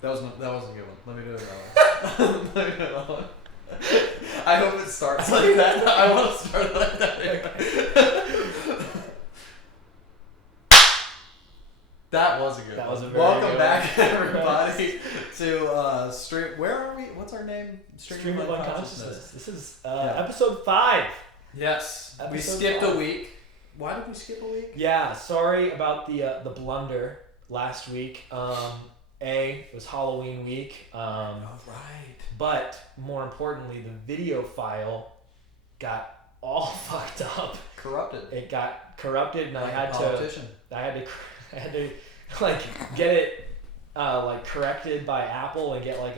That wasn't a good one. Let me do it that one. I hope it starts like that. I want to start like that. That was a good one. Was a very Welcome good back, one. everybody, to Stream. Where are we? What's our name? Stream of Unconsciousness. This is episode 5. Yes. Episode we skipped 5. a week. Why did we skip a week? Yeah, sorry about the blunder last week. It was Halloween week. Right. But more importantly, the video file got all fucked up. Corrupted. It got corrupted, and Like I had to like get it like corrected by Apple and get like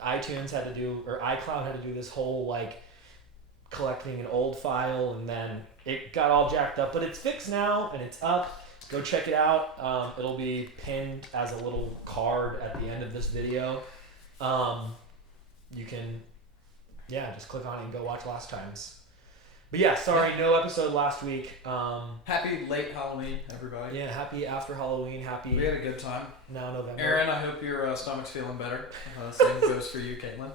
iTunes had to do, or iCloud had to do this whole like collecting an old file, and then it got all jacked up. But it's fixed now and it's up. Go check it out. It'll be pinned as a little card at the end of this video. You can, just click on it and go watch last time's. But yeah, sorry, no episode last week. Happy late Halloween, everybody. Yeah, happy after Halloween. Happy. We had a good time. Now November. Aaron, I hope your stomach's feeling better. Same goes for you, Caitlin.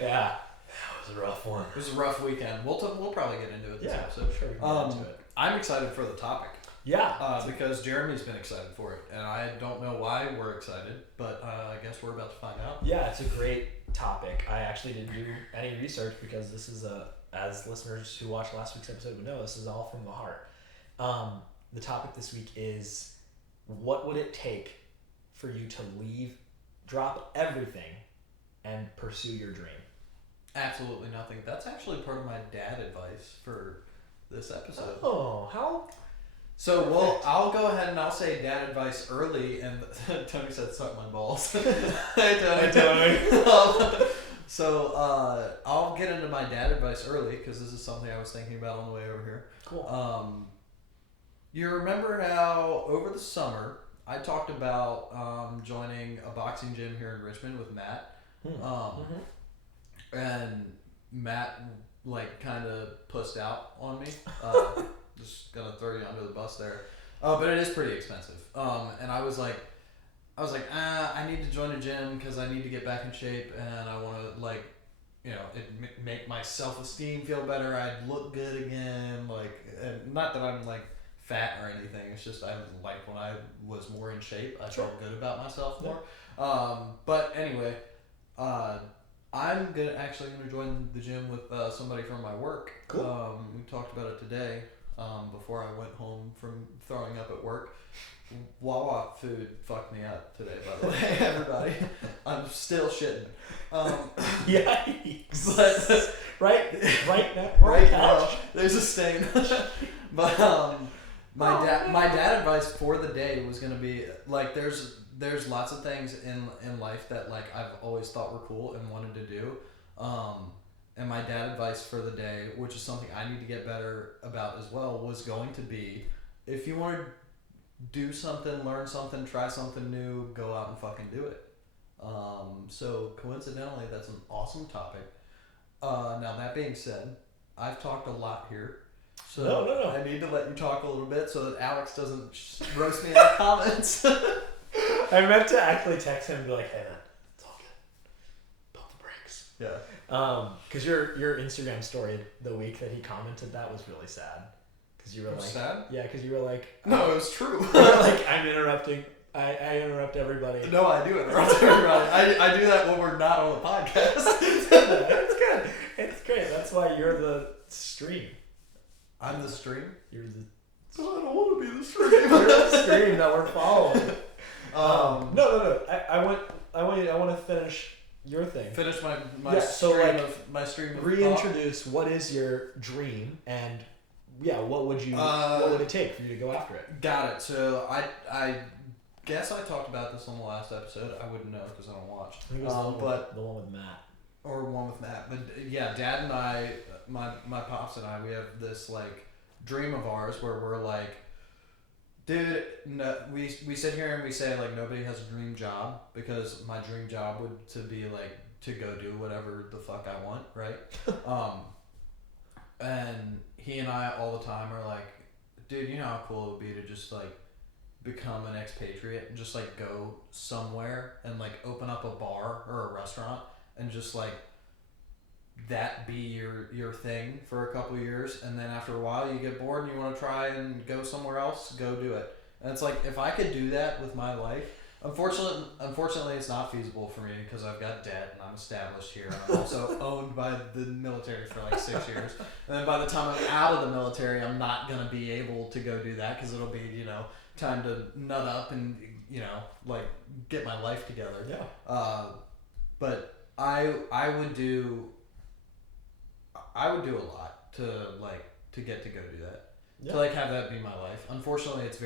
Yeah, that was a rough one. It was a rough weekend. We'll probably get into it this episode. Sure, we can get into it. I'm excited for the topic. Yeah. Because Jeremy's been excited for it, and I don't know why we're excited, but I guess we're about to find out. Yeah, it's a great topic. I actually didn't do any research because this is as listeners who watched last week's episode would know, this is all from the heart. The topic this week is, what would it take for you to drop everything, and pursue your dream? Absolutely nothing. That's actually part of my dad advice for this episode. Oh, how... So, well, I'll go ahead and I'll say dad advice early, and Tony said suck my balls. Hey, Tony. So, I'll get into my dad advice early, because this is something I was thinking about on the way over here. Cool. You remember how over the summer, I talked about joining a boxing gym here in Richmond with Matt. And Matt, like, kind of pussed out on me. Just gonna throw you under the bus there. But it is pretty expensive. And I was like, I need to join a gym because I need to get back in shape, and I want to, like, make my self-esteem feel better. I'd look good again. Like, and not that I'm like fat or anything. It's just I like when I was more in shape, I felt good about myself more. But anyway, I'm actually gonna join the gym with somebody from my work. Cool. We talked about it today. Before I went home from throwing up at work. Wawa food fucked me up today, by the way, everybody. I'm still shitting. Yikes. But right now, there's a stain. But my dad advice for the day was gonna be like, there's lots of things in life that like I've always thought were cool and wanted to do. And my dad advice for the day, which is something I need to get better about as well, was going to be, if you want to do something, learn something, try something new, go out and fucking do it. So coincidentally, that's an awesome topic. Now that being said, I've talked a lot here. So no. I need to let you talk a little bit so that Alex doesn't roast me in the comments. I meant to actually text him and be like, hey man, it's all good. Pump the brakes. Yeah. Because your Instagram story the week that he commented that was really sad. Because you were like, sad? Yeah, because you were like, no, it was true. like, I'm interrupting. I interrupt everybody. No, I do interrupt everybody. I do that when we're not on the podcast. It's good. It's great. That's why you're the stream. I'm the stream? You're the... But I don't want to be the stream. You're the stream that we're following. No. I want to finish your thing. Finish my stream of reintroduce what is your dream, and what would it take for you to go after it? Got it. So I guess I talked about this on the last episode. I wouldn't know because I don't watch. I think it was the one with Matt. Or one with Matt. But yeah, Dad and I, my pops and I, we have this like dream of ours where we're like, dude, no, we sit here and we say like nobody has a dream job, because my dream job would to be like to go do whatever the fuck I want, right? And he and I all the time are like, dude, you know how cool it would be to just like become an expatriate and just like go somewhere and like open up a bar or a restaurant and just like that be your thing for a couple years, and then after a while you get bored and you want to try and go somewhere else, go do it. And it's like, if I could do that with my life, unfortunately it's not feasible for me because I've got debt and I'm established here, and I'm also owned by the military for like 6 years, and then by the time I'm out of the military I'm not going to be able to go do that because it'll be, you know, time to nut up and, you know, like get my life together. Yeah. But I would do a lot to get to go do that. Yeah. To like have that be my life. Unfortunately, it's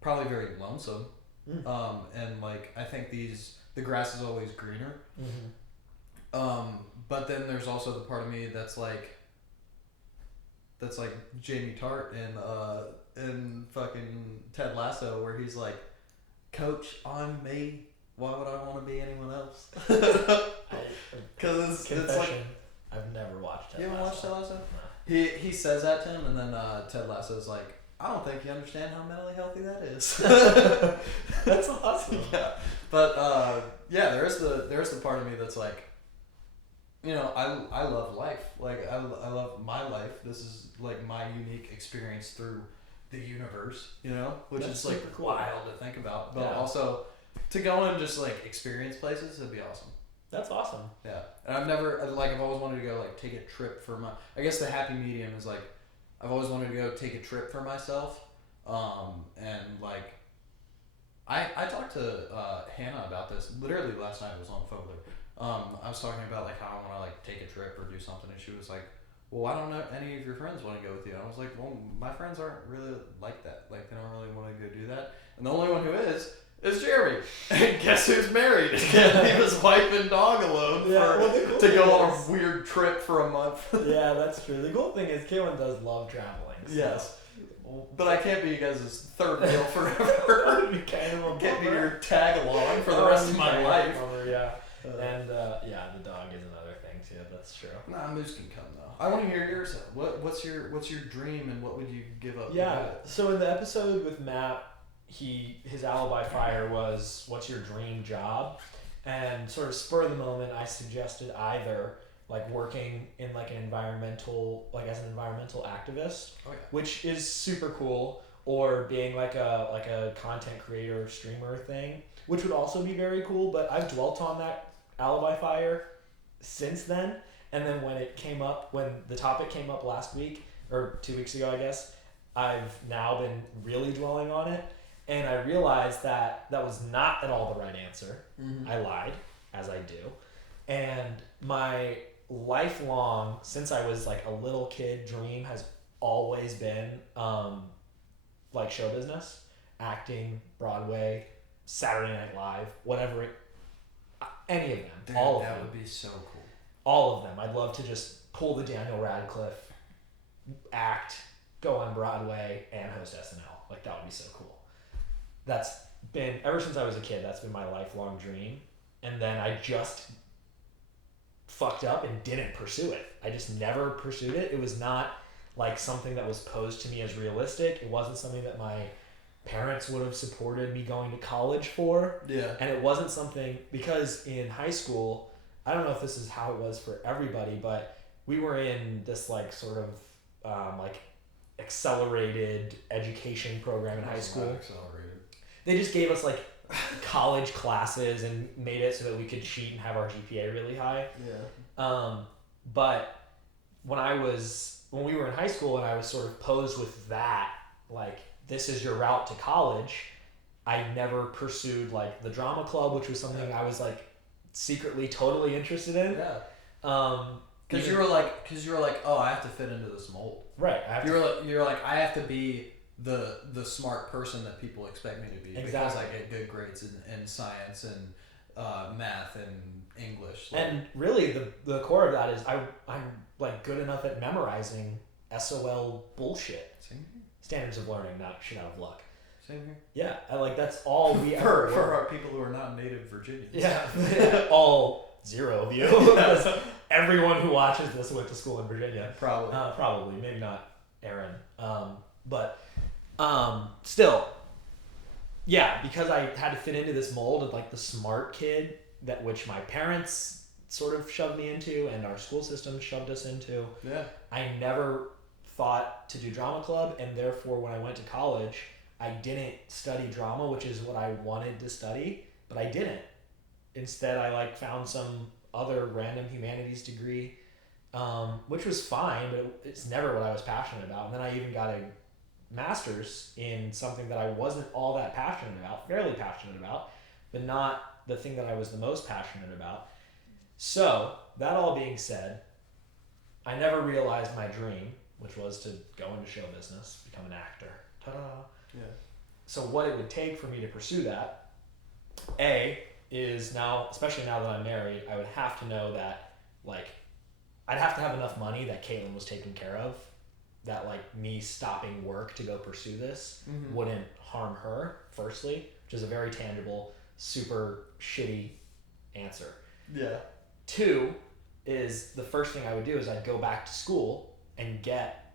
probably very lonesome. And like I think the grass is always greener. Mm-hmm. But then there's also the part of me that's like Jamie Tart in fucking Ted Lasso, where he's like, "Coach, I'm me. Why would I want to be anyone else?" Because it's like, I've never watched Ted Lasso. You haven't watched Ted Lasso? No. He says that to him, and then Ted Lasso's like, "I don't think you understand how mentally healthy that is." That's awesome. Yeah, but yeah, there's the part of me that's like, you know, I love life. Like I love my life. This is like my unique experience through the universe. You know, which That's is like cool. wild to think about, but Yeah. also to go and just like experience places, it'd be awesome. That's awesome. Yeah, and I've always wanted to go like take a trip for I guess the happy medium is like, I've always wanted to go take a trip for myself, and like, I talked to Hannah about this literally last night. I was on the phone with her. I was talking about like how I want to like take a trip or do something, and she was like, "Well, why don't any of your friends want to go with you?" And I was like, "Well, my friends aren't really like that. Like they don't really want to go do that, and the only one who is Jeremy. And guess who's married? He can't leave his wife and dog alone to go on a weird trip for a month." Yeah, that's true. The cool thing is Kaylin does love traveling. So. Yes. But I can't be you guys' third wheel forever. Get me your tag along for the rest of my life. Yeah. And yeah, the dog is another thing too. That's true. Nah, Moose can come though. I want to hear yours though. What's your dream and what would you give up? Yeah. So in the episode with Matt, his alibi fire was, "What's your dream job?" And sort of spur of the moment, I suggested either like working in like an environmental, like as an environmental activist, which is super cool, or being like a content creator, streamer thing, which would also be very cool. But I've dwelt on that alibi fire since then, and then when the topic came up last week or 2 weeks ago, I guess, I've now been really dwelling on it. And I realized that was not at all the right answer. Mm-hmm. I lied, as I do. And my lifelong, since I was like a little kid, dream has always been like show business, acting, Broadway, Saturday Night Live, whatever any of them. Dude, all of that them. Would be so cool. All of them. I'd love to just pull the Daniel Radcliffe, act, go on Broadway, and host SNL. Like, that would be so cool. That's been, ever since I was a kid, that's been my lifelong dream. And then I just fucked up and didn't pursue it. I just never pursued it. It was not like something that was posed to me as realistic. It wasn't something that my parents would have supported me going to college for. Yeah. And it wasn't something, because in high school, I don't know if this is how it was for everybody, but we were in this like sort of like accelerated education program in high school. Accelerated. They just gave us like college classes and made it so that we could cheat and have our GPA really high. Yeah. But when we were in high school and I was sort of posed with that, like, this is your route to college, I never pursued like the drama club, which was something I was like secretly totally interested in. Yeah. Because you were like, oh, I have to fit into this mold. Right. You're like, I have to be the smart person that people expect me to be. Exactly. Because I get good grades in science and math and English. Like, and really the core of that is I'm like good enough at memorizing SOL bullshit. Same here. Standards of learning, not shit out of luck. Same here. Yeah, that's all we ever for our people who are not native Virginians. Yeah, all zero of you. Everyone who watches this went to school in Virginia. Probably. Probably, maybe not Aaron. But still, yeah, because I had to fit into this mold of like the smart kid that which my parents sort of shoved me into and our school system shoved us into. Yeah. I never thought to do drama club, and therefore when I went to college, I didn't study drama, which is what I wanted to study, but I didn't. Instead, I like found some other random humanities degree, which was fine, but it's never what I was passionate about. And then I even got a master's in something that I wasn't all that passionate about, fairly passionate about, but not the thing that I was the most passionate about. So, that all being said, I never realized my dream, which was to go into show business, become an actor. Ta-da! Yeah. So what it would take for me to pursue that, is now, especially now that I'm married, I would have to know that, like, I'd have to have enough money that Caitlin was taken care of, that, like, me stopping work to go pursue this wouldn't harm her, firstly, which is a very tangible, super shitty answer. Yeah. 2 is the first thing I would do is I'd go back to school and get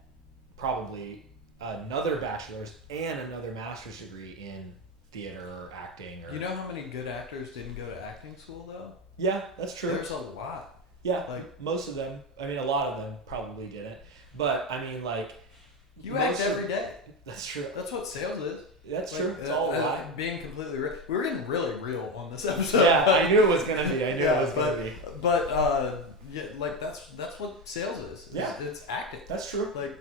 probably another bachelor's and another master's degree in theater or acting. Or You know how many good actors didn't go to acting school though? Yeah, that's true. There's a lot. Yeah, Like most of them. I mean, a lot of them probably didn't. But I mean, like, you act every day. That's true. That's what sales is. That's Like, true. It's all a lie. Being completely real. We were getting really real on this episode. Yeah, I knew it was gonna be. I knew it was gonna be. But yeah, like that's what sales is. Yeah, it's acting. That's true. Like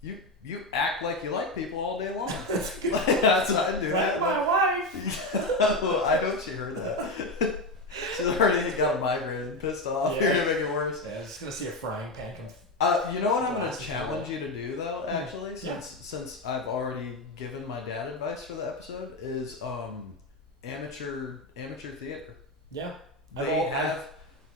you act like you like people all day long. That's what I do. Like my wife. I hope she heard that. She's already got a migraine and pissed off. Yeah. You're gonna make it worse. Yeah, I'm just gonna see a frying pan. You know what I'm gonna challenge you to do though, actually, since I've already given my dad advice for the episode, is amateur theater. Yeah. They have.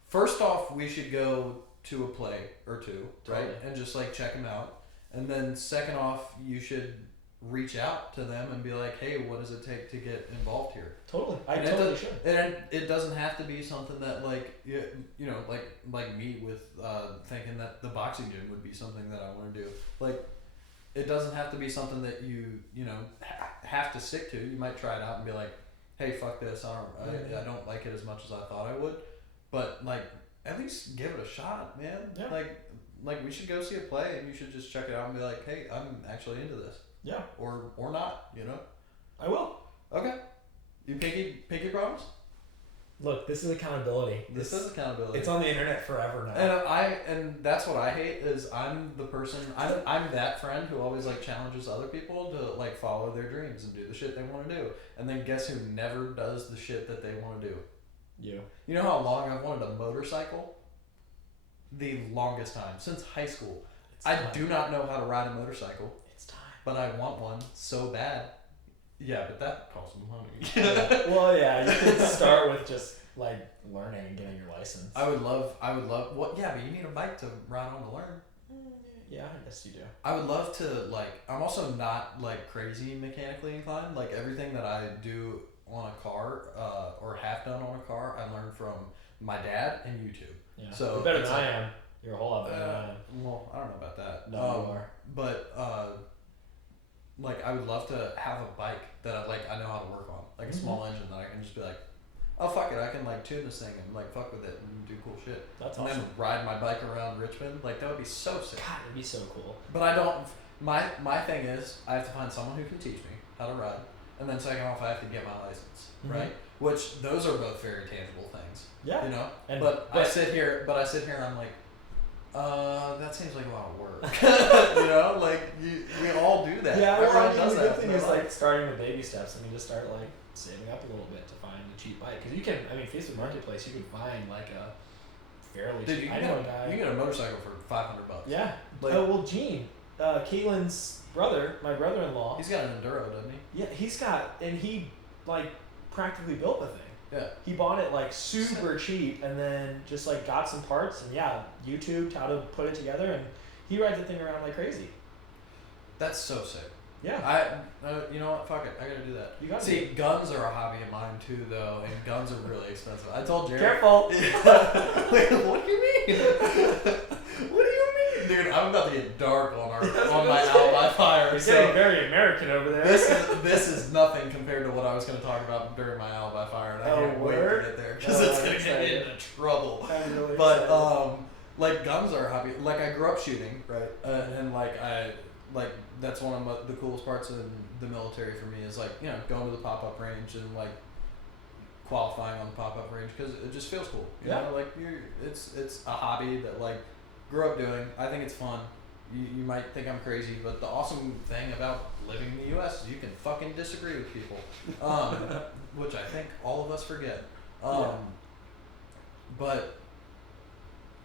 First off, we should go to a play or two, right, Totally. and just like check them out. And then second off, you should reach out to them and be like, hey, what does it take to get involved here? Totally. I And totally should. And it doesn't have to be something that like you know like me with thinking that the boxing gym would be something that I want to do. Like it doesn't have to be something that you know have to stick to. You might try it out and be like, hey, fuck this. I don't like it as much as I thought I would. But like at least give it a shot, man. Yeah. Like we should go see a play and you should just check it out and be like, hey, I'm actually into this. Yeah. Or not, you know. I will. Okay. You pinky promise? Look, this is accountability. This is accountability. It's on the internet forever now. And that's what I hate is I'm the person I'm that friend who always like challenges other people to like follow their dreams and do the shit they want to do. And then guess who never does the shit that they want to do? You. You know how long I've wanted a motorcycle? The longest time since high school. I do not know how to ride a motorcycle. It's time. But I want one so bad. Yeah, but that costs money. Well, yeah, you could start with just like learning and getting your license. I would love what yeah, but you need a bike to ride on to learn. Yeah, I guess you do. I would love to like I'm also not like crazy mechanically inclined. Like everything that I do on a car, or have done on a car, I learned from my dad and YouTube. Yeah. So you're better than like, I am. You're a whole lot better than I am. Well, I don't know about that. No, you are. But like I would love to have a bike that I know how to work on, like a small engine that I can just be like, oh fuck it, I can like tune this thing and like fuck with it and do cool shit. That's and awesome. then ride my bike around Richmond, like that would be so sick. God, it'd be so cool. But I don't. My thing is I have to find someone who can teach me how to ride, and then second off I have to get my license, right? Which those are both very tangible things. Yeah. You know. And, but I sit here and I'm like, that seems like a lot of work. You know, like we all do that. Yeah, well, Everyone I mean, does the that good thing in is their life. like starting with baby steps. I mean, just start like saving up a little bit to find a cheap bike because you can. I mean, Facebook Marketplace, you can find like a fairly Dude, cheap. you I know a guy. can get a motorcycle for $500. Yeah. Like, Oh well, Gene, Caitlin's brother, my brother-in-law. he's got an Enduro, doesn't he? Yeah, he like practically built the thing. Yeah. He bought it like super cheap and then just like got some parts and YouTubed how to put it together and he rides the thing around like crazy. That's so sick. Yeah. You know what? Fuck it. I gotta do that. You gotta See, guns are a hobby of mine too, though, and guns are really expensive. I told Jerry. Careful. Wait, what do you mean? What do you mean? Dude, I'm about to get dark on my alibi fire. It's getting very American over there. This is nothing compared to what I was going to talk about during my alibi fire, and I can't wait to get there because it's going to get me into trouble. Really but like guns are a hobby. Like I grew up shooting, right? And that's one of the coolest parts of the military for me is like going to the pop-up range and like qualifying on the pop-up range because it just feels cool. You know, like it's a hobby that like grew up doing. I think it's fun. You might think I'm crazy, but the awesome thing about living in the U.S. is you can fucking disagree with people, which I think all of us forget. But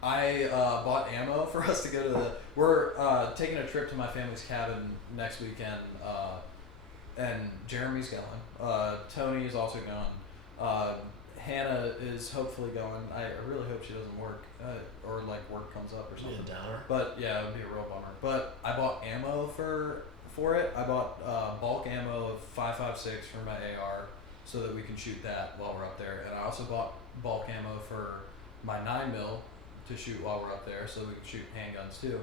I bought ammo for us to go to we're taking a trip to my family's cabin next weekend, and Jeremy's going. Tony is also going. Hannah is hopefully going. I really hope she doesn't work, or like work comes up or something. Be a downer. But yeah, it would be a real bummer. But I bought ammo for it. I bought bulk ammo of 5.56 for my AR, so that we can shoot that while we're up there. And I also bought bulk ammo for my 9mm to shoot while we're up there, so we can shoot handguns too.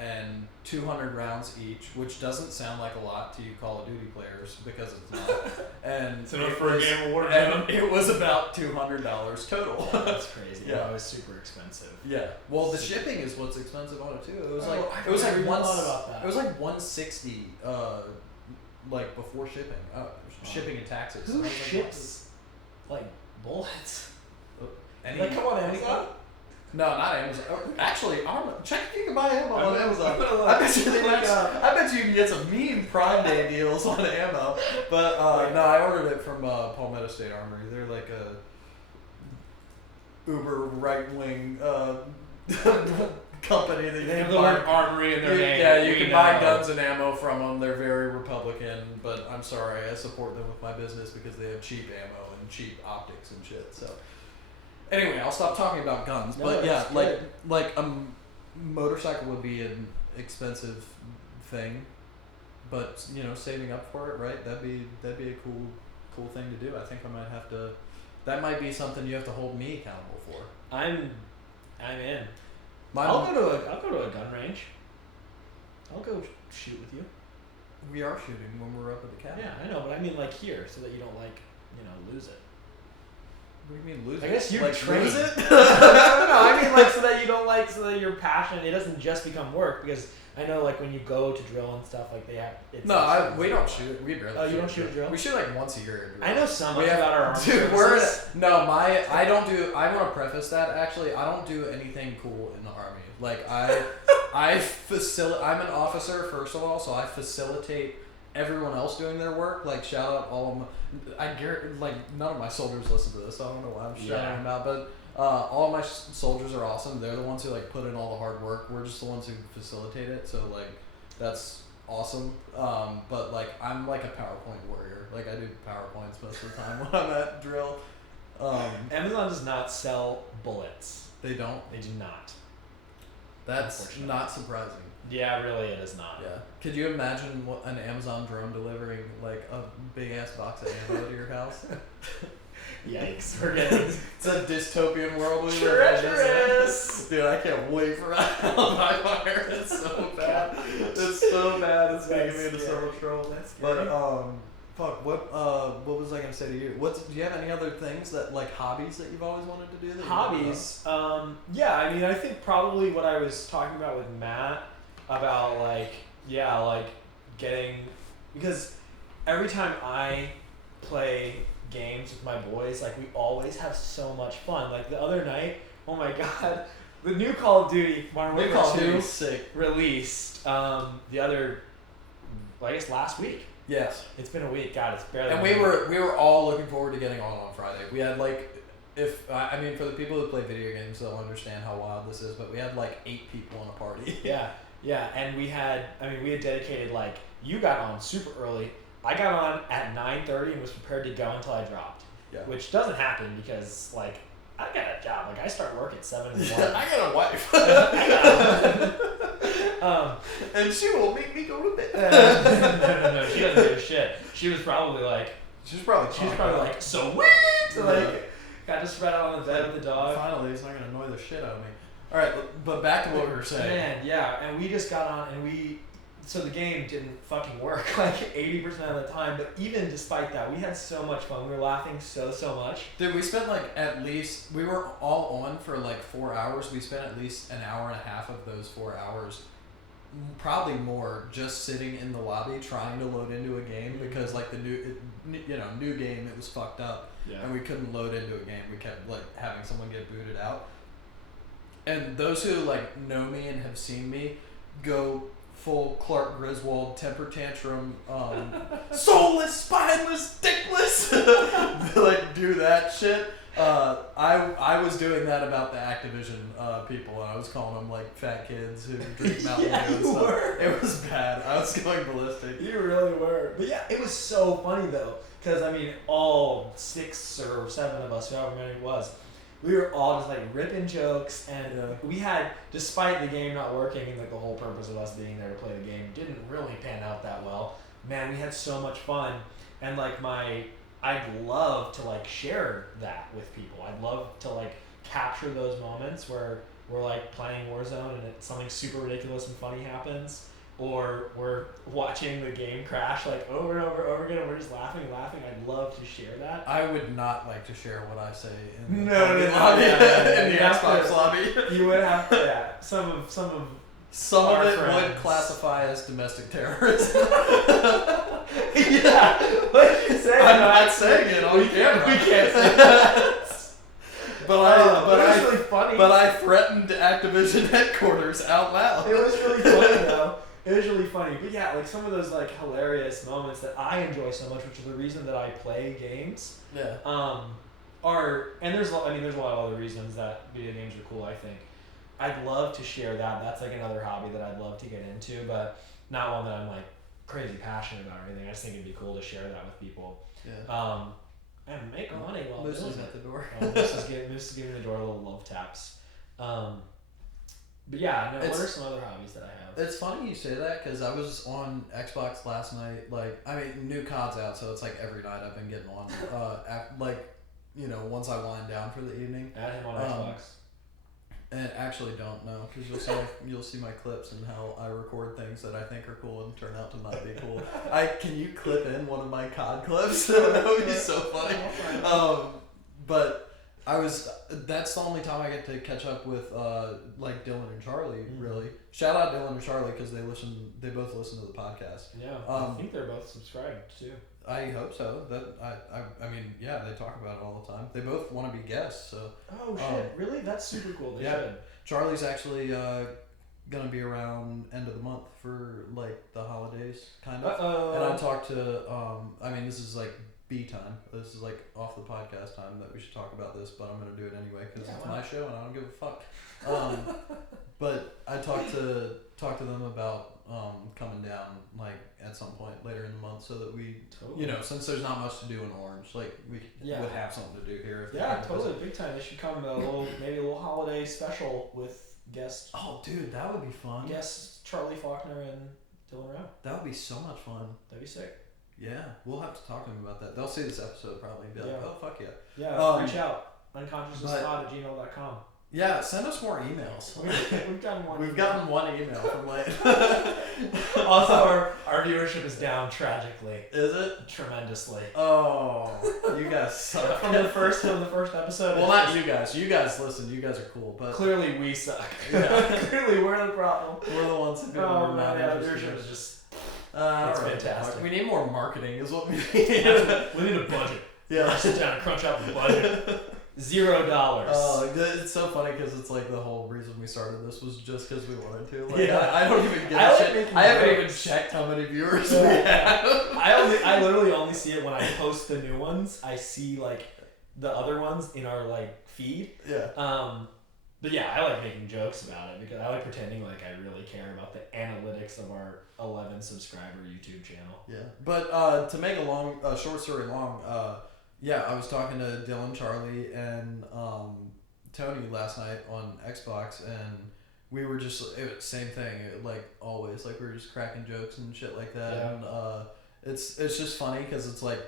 And 200 rounds each, which doesn't sound like a lot to you Call of Duty players because it's not. And it's enough for a game of Warzone. It was about $200 total. That's crazy. Yeah, it was super expensive. Yeah. Well, the shipping is what's expensive on it too. It was it was like 160 like before shipping. Shipping and taxes. Who ships like bullets? Like, come on, Amazon? No, not Amazon. Actually, check if you can buy ammo on Amazon. I bet you can get some mean Prime Day deals on ammo. But no, I ordered it from Palmetto State Armory. They're like a uber right wing company that you can buy. Armory in their name. Yeah, you can buy guns and ammo from them. They're very Republican, but I'm sorry, I support them with my business because they have cheap ammo and cheap optics and shit. So. Anyway, I'll stop talking about guns, but yeah, like a motorcycle would be an expensive thing, but saving up for it, right? That'd be a cool thing to do. I think I might have to. That might be something you have to hold me accountable for. I'm in. I'll go to a gun range. I'll go shoot with you. We are shooting when we're up at the cabin. Yeah, I know, but I mean like here, so that you don't lose it. What do you mean lose I it? guess you like train lose it. No, I mean like so that you don't so that you're passionate. It doesn't just become work because I know like when you go to drill and stuff like they have. It's we don't shoot. We barely. Oh, you don't shoot a drill? We shoot like once a year. I know so much about our armed services. I don't do. I want to preface that actually. I don't do anything cool in the Army. Like I'm an officer first of all, so I facilitate everyone else doing their work. Like shout out all of them. I guarantee, like none of my soldiers listen to this. So I don't know why I'm shouting them out, but all of my soldiers are awesome. They're the ones who like put in all the hard work. We're just the ones who facilitate it. So like that's awesome. But like I'm like a PowerPoint warrior. Like I do PowerPoints most of the time when I'm at drill. Amazon does not sell bullets. They don't. They do not. That's not surprising. Yeah, really, it is not. Yeah. Could you imagine an Amazon drone delivering like a big ass box of ammo to your house? Yikes! It's a dystopian world we live in. Treacherous. Dude, I can't wait for that alibi fire. It's so bad. It's so bad. It's making me into so much trouble. But fuck. What was I gonna say to you? Do you have any other things that like hobbies that you've always wanted to do? Hobbies. Yeah. I mean, I think probably what I was talking about with Matt about getting, because every time I play games with my boys, like we always have so much fun. Like the other night, oh my god, the new Call of Duty Modern Warfare 2 released I guess last week. Yes. It's been a week. God, it's barely. And we were all looking forward to getting on Friday. We had for the people who play video games, they'll understand how wild this is. But we had like 8 people in a party. Yeah, and we had dedicated you got on super early. I got on at 9:30 and was prepared to go until I dropped. Yeah. Which doesn't happen because I got a job. I start work at 7 in the Yeah, morning. I got a wife. And she will make me go to bed. No, she doesn't give a shit. She was probably sweet. Got to spread out on the bed with the dog. Finally, it's not gonna annoy the shit out of me. All right, but back to what we were saying. Man, yeah, and we just got on, and so the game didn't fucking work like 80% of the time, but even despite that, we had so much fun. We were laughing so much. Dude, we spent like at least, we were all on for like 4 hours. We spent at least an hour and a half of those 4 hours, probably more, just sitting in the lobby trying to load into a game because like the new game, it was fucked up. Yeah. And we couldn't load into a game. We kept like having someone get booted out. And those who like know me and have seen me go full Clark Griswold temper tantrum, soulless, spineless, dickless, like do that shit. I was doing that about the Activision people, and I was calling them like fat kids who drink Mountain Dew and stuff. Were. It was bad. I was going ballistic. You really were. But yeah, it was so funny though, because I mean, all 6 or 7 of us, however many it was, we were all just like ripping jokes, and we had, despite the game not working and like the whole purpose of us being there to play the game didn't really pan out that well. Man, we had so much fun, and like I'd love to like share that with people. I'd love to like capture those moments where we're like playing Warzone and something super ridiculous and funny happens, or we're watching the game crash like over and over again, and we're just laughing and laughing. I'd love to share that. I would not like to share what I say in the lobby, in the Xbox lobby. You would have to. Yeah, some of it friends would classify as domestic terrorism. Yeah, what did you say? I'm not saying it on camera. We can't say that. But it was really funny. But I threatened Activision headquarters out loud. It was really funny though. It was really funny. But yeah, like some of those like hilarious moments that I enjoy so much, which is the reason that I play games. Yeah. There's a lot of other reasons that video games are cool, I think. I'd love to share that. That's like another hobby that I'd love to get into, but not one that I'm like crazy passionate about or anything. I just think it'd be cool to share that with people. Yeah. And make money while Moose doing is it. at the door. Moose is giving the door little love taps. But yeah, no, what are some other hobbies that I have? It's funny you say that because I was on Xbox last night. Like, I mean, new COD's out, so it's like every night I've been getting on. Once I wind down for the evening. Add him on Xbox. And actually don't know because you'll see my clips and how I record things that I think are cool and turn out to not be cool. Can you clip in one of my COD clips? That would be so funny. But that's the only time I get to catch up with like Dylan and Charlie. Really, shout out Dylan and Charlie because they both listen to the podcast. Yeah, I think they're both subscribed too. I hope so. I mean, yeah, they talk about it all the time. They both want to be guests, so. Oh shit! Really? That's super cool. They should. Charlie's actually gonna be around end of the month for like the holidays, kind of. And I talked to. I mean, this is like B time. This is like off the podcast time that we should talk about this, but I'm gonna do it anyway because it's my show and I don't give a fuck. But I talked to them about coming down like at some point later in the month so that we since there's not much to do in Orange, like we would have something to do here. Totally, big time. They should come maybe a little holiday special with guests. Oh, dude, that would be fun. Guests Charlie Faulkner and Dylan Rao. That would be so much fun. That'd be sick. Yeah, we'll have to talk to them about that. They'll see this episode probably and be like, oh, fuck yeah. Yeah, reach out. Unconsciousnesspod@gmail.com. Yeah, send us more emails. We've gotten one. We've gotten one email from like. Also, our viewership is down tragically. Is it? Tremendously. Oh, you guys suck. From the first episode. Well, not you guys. You guys listen. You guys are cool, but clearly we suck. Yeah. Clearly we're the problem. We're the ones who go. Oh man, yeah, viewership is just. It's fantastic. We need more marketing, is what we need. We need a budget. Yeah. Sit down and crunch out the budget. $0. Oh, it's so funny because it's like the whole reason we started this was just because we wanted to. Like, yeah. I don't even give a shit. I haven't even checked how many viewers we have. I literally only see it when I post the new ones. I see like the other ones in our like feed. Yeah. But yeah, I like making jokes about it because I like pretending like I really care about the analytics of our 11 subscriber YouTube channel. Yeah. But to make a short story long, yeah, I was talking to Dylan, Charlie, and Tony last night on Xbox, and we were just same thing. Like always, like we were just cracking jokes and shit like that. Yeah. And it's just funny because it's like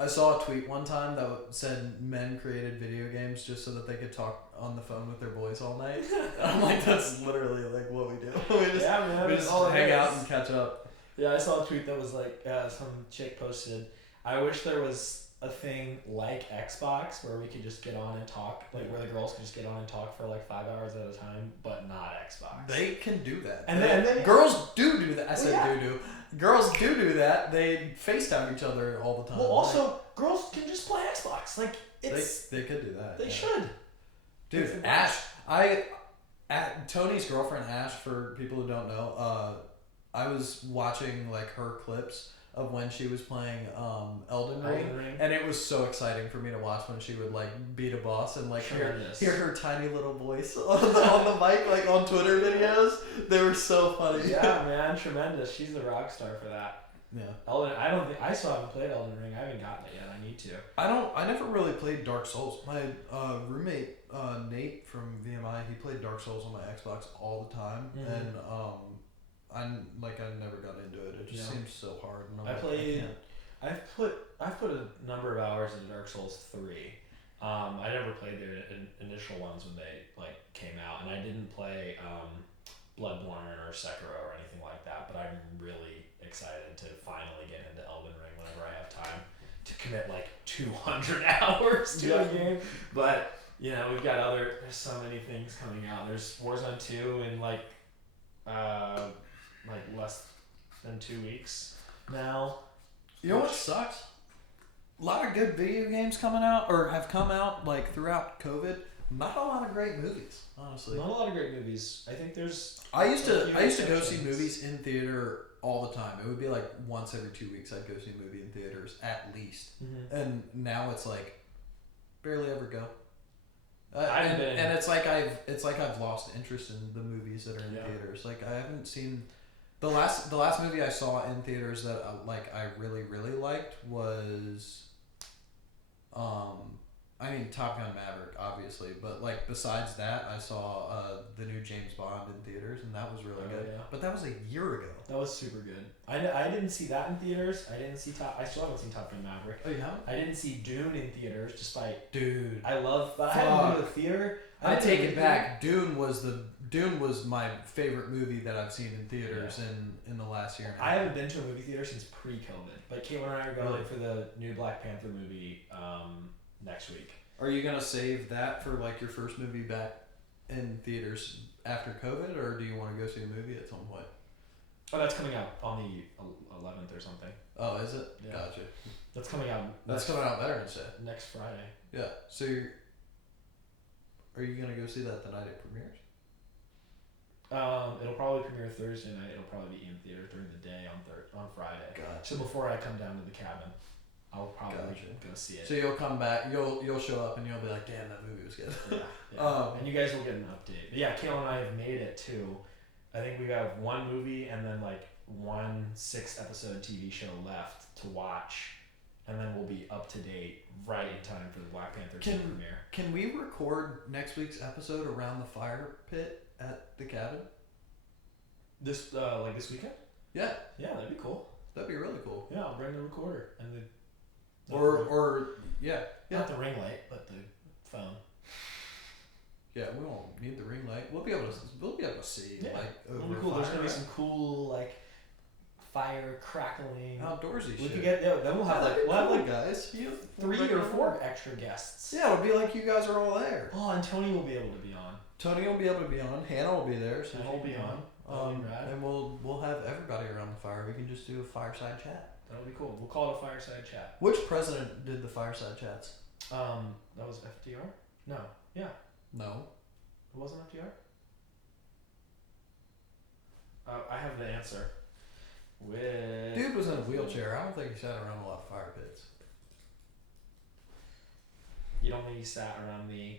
I saw a tweet one time that said men created video games just so that they could talk on the phone with their boys all night. And I'm like, that's literally like what we do. We just hang out and catch up. Yeah, I saw a tweet that was like, some chick posted, I wish there was a thing like Xbox where we could just get on and talk, like where the girls could just get on and talk for like 5 hours at a time, but not Xbox. They can do that. And then girls do that. I said do. Girls do that. They FaceTime each other all the time. Well, also, girls can just play Xbox. Like, it's... They could do that. They should. Dude, Ash. Tony's girlfriend, Ash, for people who don't know, I was watching, like, her clips of when she was playing Elden Ring, and it was so exciting for me to watch when she would like beat a boss and like hear her tiny little voice on the mic, like on Twitter videos. They were so funny. Yeah, man, tremendous. She's the rock star for that. Yeah. I still haven't played Elden Ring. I haven't gotten it yet. I need to. I never really played Dark Souls. My roommate Nate from VMI, he played Dark Souls on my Xbox all the time, and I never got into it. It just seems so hard. And I've put a number of hours into Dark Souls 3. I never played the initial ones when they like came out, and I didn't play Bloodborne or Sekiro or anything like that. But I'm really excited to finally get into Elden Ring whenever I have time to commit like 200 hours to a game. But you know, we've got there's so many things coming out. There's Warzone 2 in like less than 2 weeks now. You know what sucks? A lot of good video games coming out or have come out like throughout COVID. Not a lot of great movies, honestly. Not a lot of great movies. I think there's. I used to go see movies in theater all the time. It would be like once every 2 weeks I'd go see a movie in theaters at least. And now it's like barely ever go. And it's like I've lost interest in the movies that are in theaters. Like I haven't seen. The last movie I saw in theaters that I really really liked was, Top Gun Maverick obviously, but like besides that I saw the new James Bond in theaters and that was really good. Yeah. But that was a year ago. That was super good. I didn't see that in theaters. I still haven't seen Top Gun Maverick. Oh, you haven't? I didn't see Dune in theaters. Despite dude, I love. But I hadn't been to the theater. I take it back. Dune was my favorite movie that I've seen in theaters in the last year. I haven't been to a movie theater since pre-COVID. But Caitlin and I are going for the new Black Panther movie next week. Are you gonna save that for like your first movie back in theaters after COVID, or do you want to go see a movie at some point? Oh, that's coming out on the 11th or something. Oh, is it? Yeah. Gotcha. That's coming out. That's coming out Veterans Day. Next Friday. Yeah. So are you gonna go see that the night it premieres? It'll probably premiere Thursday night. It'll probably be in theaters during the day on Friday. Gotcha. So before I come down to the cabin, I'll probably go see it. So you'll come back. You'll show up and you'll be like, "Damn, that movie was good." Yeah. And you guys will get an update. But yeah, Kayla and I have made it too. I think we have one movie and then like 1 6-episode TV show left to watch, and then we'll be up to date right in time for the Black Panther 2 premiere. Can we record next week's episode around the fire pit at the cabin? This weekend? Yeah. Yeah, that'd be cool. That'd be really cool. Yeah, I'll bring the recorder and the. Not the ring light, but the phone. Yeah, we won't need the ring light. We'll be able to see It'll be cool. There's gonna be some cool fire crackling outdoorsy shit. Then we'll have guys. 3 or 4 extra guests. Yeah, it'll be like you guys are all there. Oh, and Tony will be able to be on. Tony will be able to be on. Hannah will be there. So Hannah will be on. And we'll have everybody around the fire. We can just do a fireside chat. That'll be cool. We'll call it a fireside chat. Which president did the fireside chats? That was FDR? No. Yeah. No. It wasn't FDR? I have the answer. Dude was in a wheelchair. I don't think he sat around a lot of fire pits. You don't think he sat around the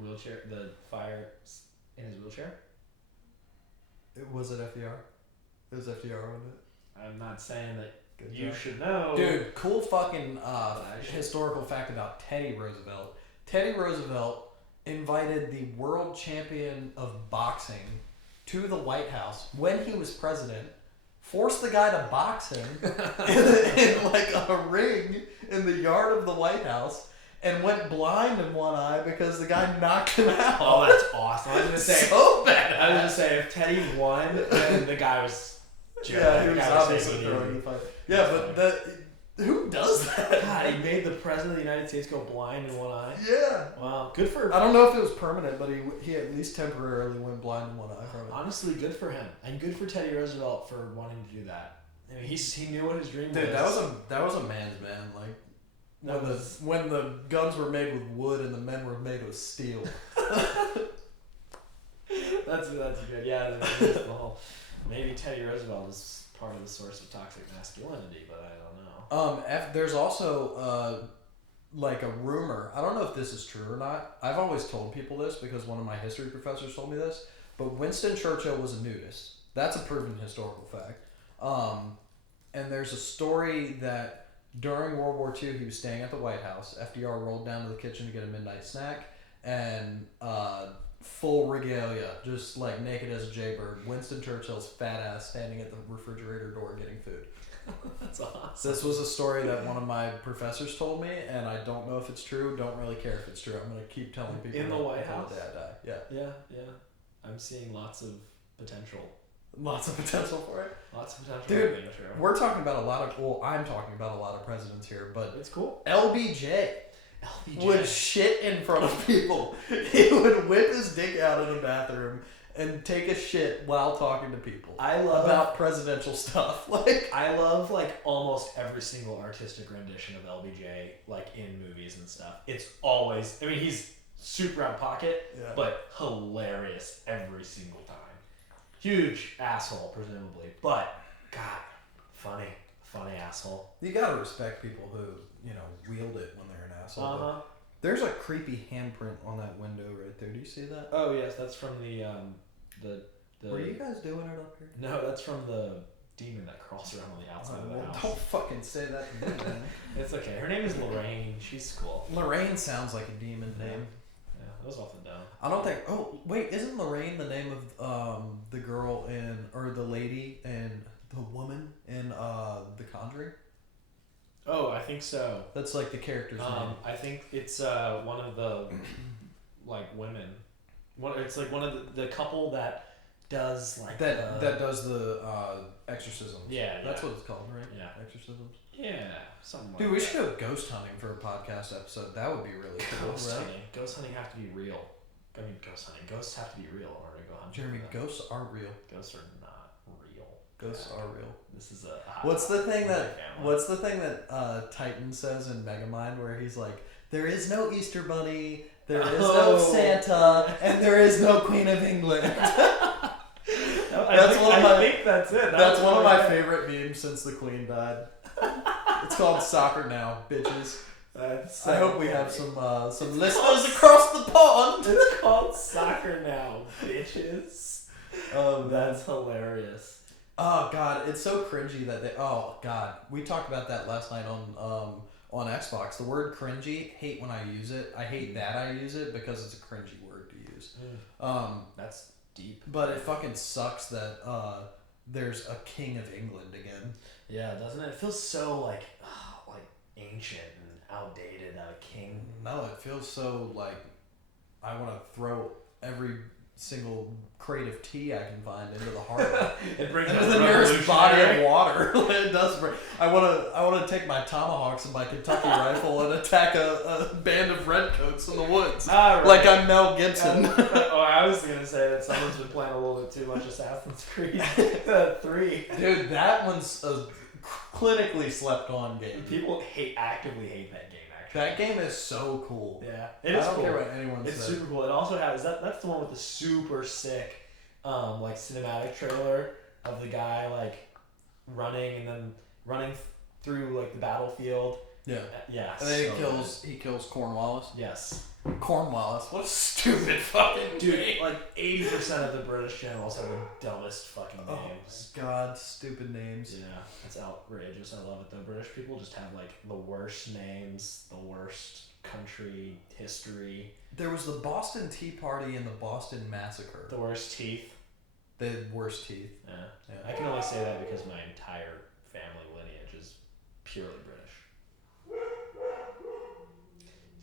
wheelchair, the fire in his wheelchair? Was it FDR? It was FDR on it? I'm not saying that you should know. Dude, cool fucking historical fact about Teddy Roosevelt. Teddy Roosevelt invited the world champion of boxing to the White House when he was president forced the guy to box him in like a ring in the yard of the White House, and went blind in one eye because the guy knocked him out. Oh, that's awesome. I was gonna say so bad. I was gonna say if Teddy won, then the guy was. Yeah, he was obviously throwing the fight. Yeah, but who does that? God, he made the president of the United States go blind in one eye. Yeah. Wow, good for. I don't know if it was permanent, but he at least temporarily went blind in one eye from it. Honestly, good for him, and good for Teddy Roosevelt for wanting to do that. I mean, he knew what his dream was. Dude, that was a man's man. Like when the guns were made with wood and the men were made with steel. That's good. Yeah, the whole. Maybe Teddy Roosevelt is part of the source of toxic masculinity, but I don't know. There's also like a rumor. I don't know if this is true or not. I've always told people this because one of my history professors told me this. But Winston Churchill was a nudist. That's a proven historical fact. And there's a story that during World War II, he was staying at the White House. FDR rolled down to the kitchen to get a midnight snack, and full regalia, just like naked as a jaybird. Winston Churchill's fat ass standing at the refrigerator door getting food. That's awesome. This was a story that one of my professors told me, and I don't know if it's true. Don't really care if it's true. I'm gonna keep telling people in the White House. Dad died. Yeah. Yeah. I'm seeing lots of potential. Lots of potential for it. Lots of potential. Dude, we're talking about a lot of. Well, I'm talking about a lot of presidents here, but it's cool. LBJ would shit in front of people. He would whip his dick out in the bathroom and take a shit while talking to people. I love about presidential stuff. I love almost every single artistic rendition of LBJ, in movies and stuff. It's always. I mean, he's super out of pocket, but hilarious every single time. Huge asshole, presumably, but God, funny asshole. You gotta respect people who wield it when they're an asshole. Uh-huh. There's a creepy handprint on that window right there. Do you see that? Oh yes, that's from the. Were you guys doing it up here? No, that's from the demon that crawls around on the outside of the house. Don't fucking say that to me, man. It's okay. Her name is Lorraine. She's cool. Lorraine sounds like a demon name. Yeah, that was off the dome. I don't think. Oh wait, isn't Lorraine the name of the girl or the lady and the woman in The Conjuring? Oh, I think so. That's like the character's name. I think it's one of the women. It's one of the couple that does that does the exorcism. Yeah, that's what it's called, right? Yeah, exorcisms. Yeah, something like that. Dude, we should go ghost hunting for a podcast episode. That would be really cool. Ghost hunting have to be real. I mean, ghost hunting. Ghosts have to be real in order to go hunt. Jeremy, ghosts are real. Ghosts are not real. Ghosts are real. This is a. What's the thing that Titan says in Megamind where he's like, "There is no Easter Bunny, there is no Santa, and there is no Queen of England." I think that's it. That's one of my favorite memes since the Queen died. It's called Soccer Now, bitches. I hope we have some listeners across the pond. It's called Soccer Now, bitches. That's hilarious. Oh God, it's so cringy that they. Oh God, we talked about that last night on Xbox. The word cringy, hate when I use it. I hate that I use it because it's a cringy word to use. That's deep. But it fucking sucks that there's a King of England again. Yeah, doesn't it? It feels so ancient and outdated. A king. No, it feels so I want to throw every single crate of tea I can find into the harbor. It brings into the nearest body of water. It does bring. I want to take my tomahawks and my Kentucky rifle and attack a band of redcoats in the woods. Right. Like I'm Mel Gibson. I was gonna say that someone's been playing a little bit too much Assassin's Creed 3. Dude, that one's a clinically slept on game. People actively hate that game. That game is so cool. Yeah, it is. I don't cool. care what anyone says. It's super cool. It also has that's the one with the super sick, cinematic trailer of the guy running and then running through the battlefield. Yeah. Yeah. And then he kills Cornwallis. Yes. Cornwallis. What a stupid fucking dude. name. 80% of the British generals have the dumbest fucking names. Oh my God, stupid names. Yeah, it's outrageous. I love it though. British people just have the worst names, the worst country history. There was the Boston Tea Party and the Boston Massacre. The worst teeth. They had worse teeth. Yeah. Yeah. I can only say that because my entire family lineage is purely British.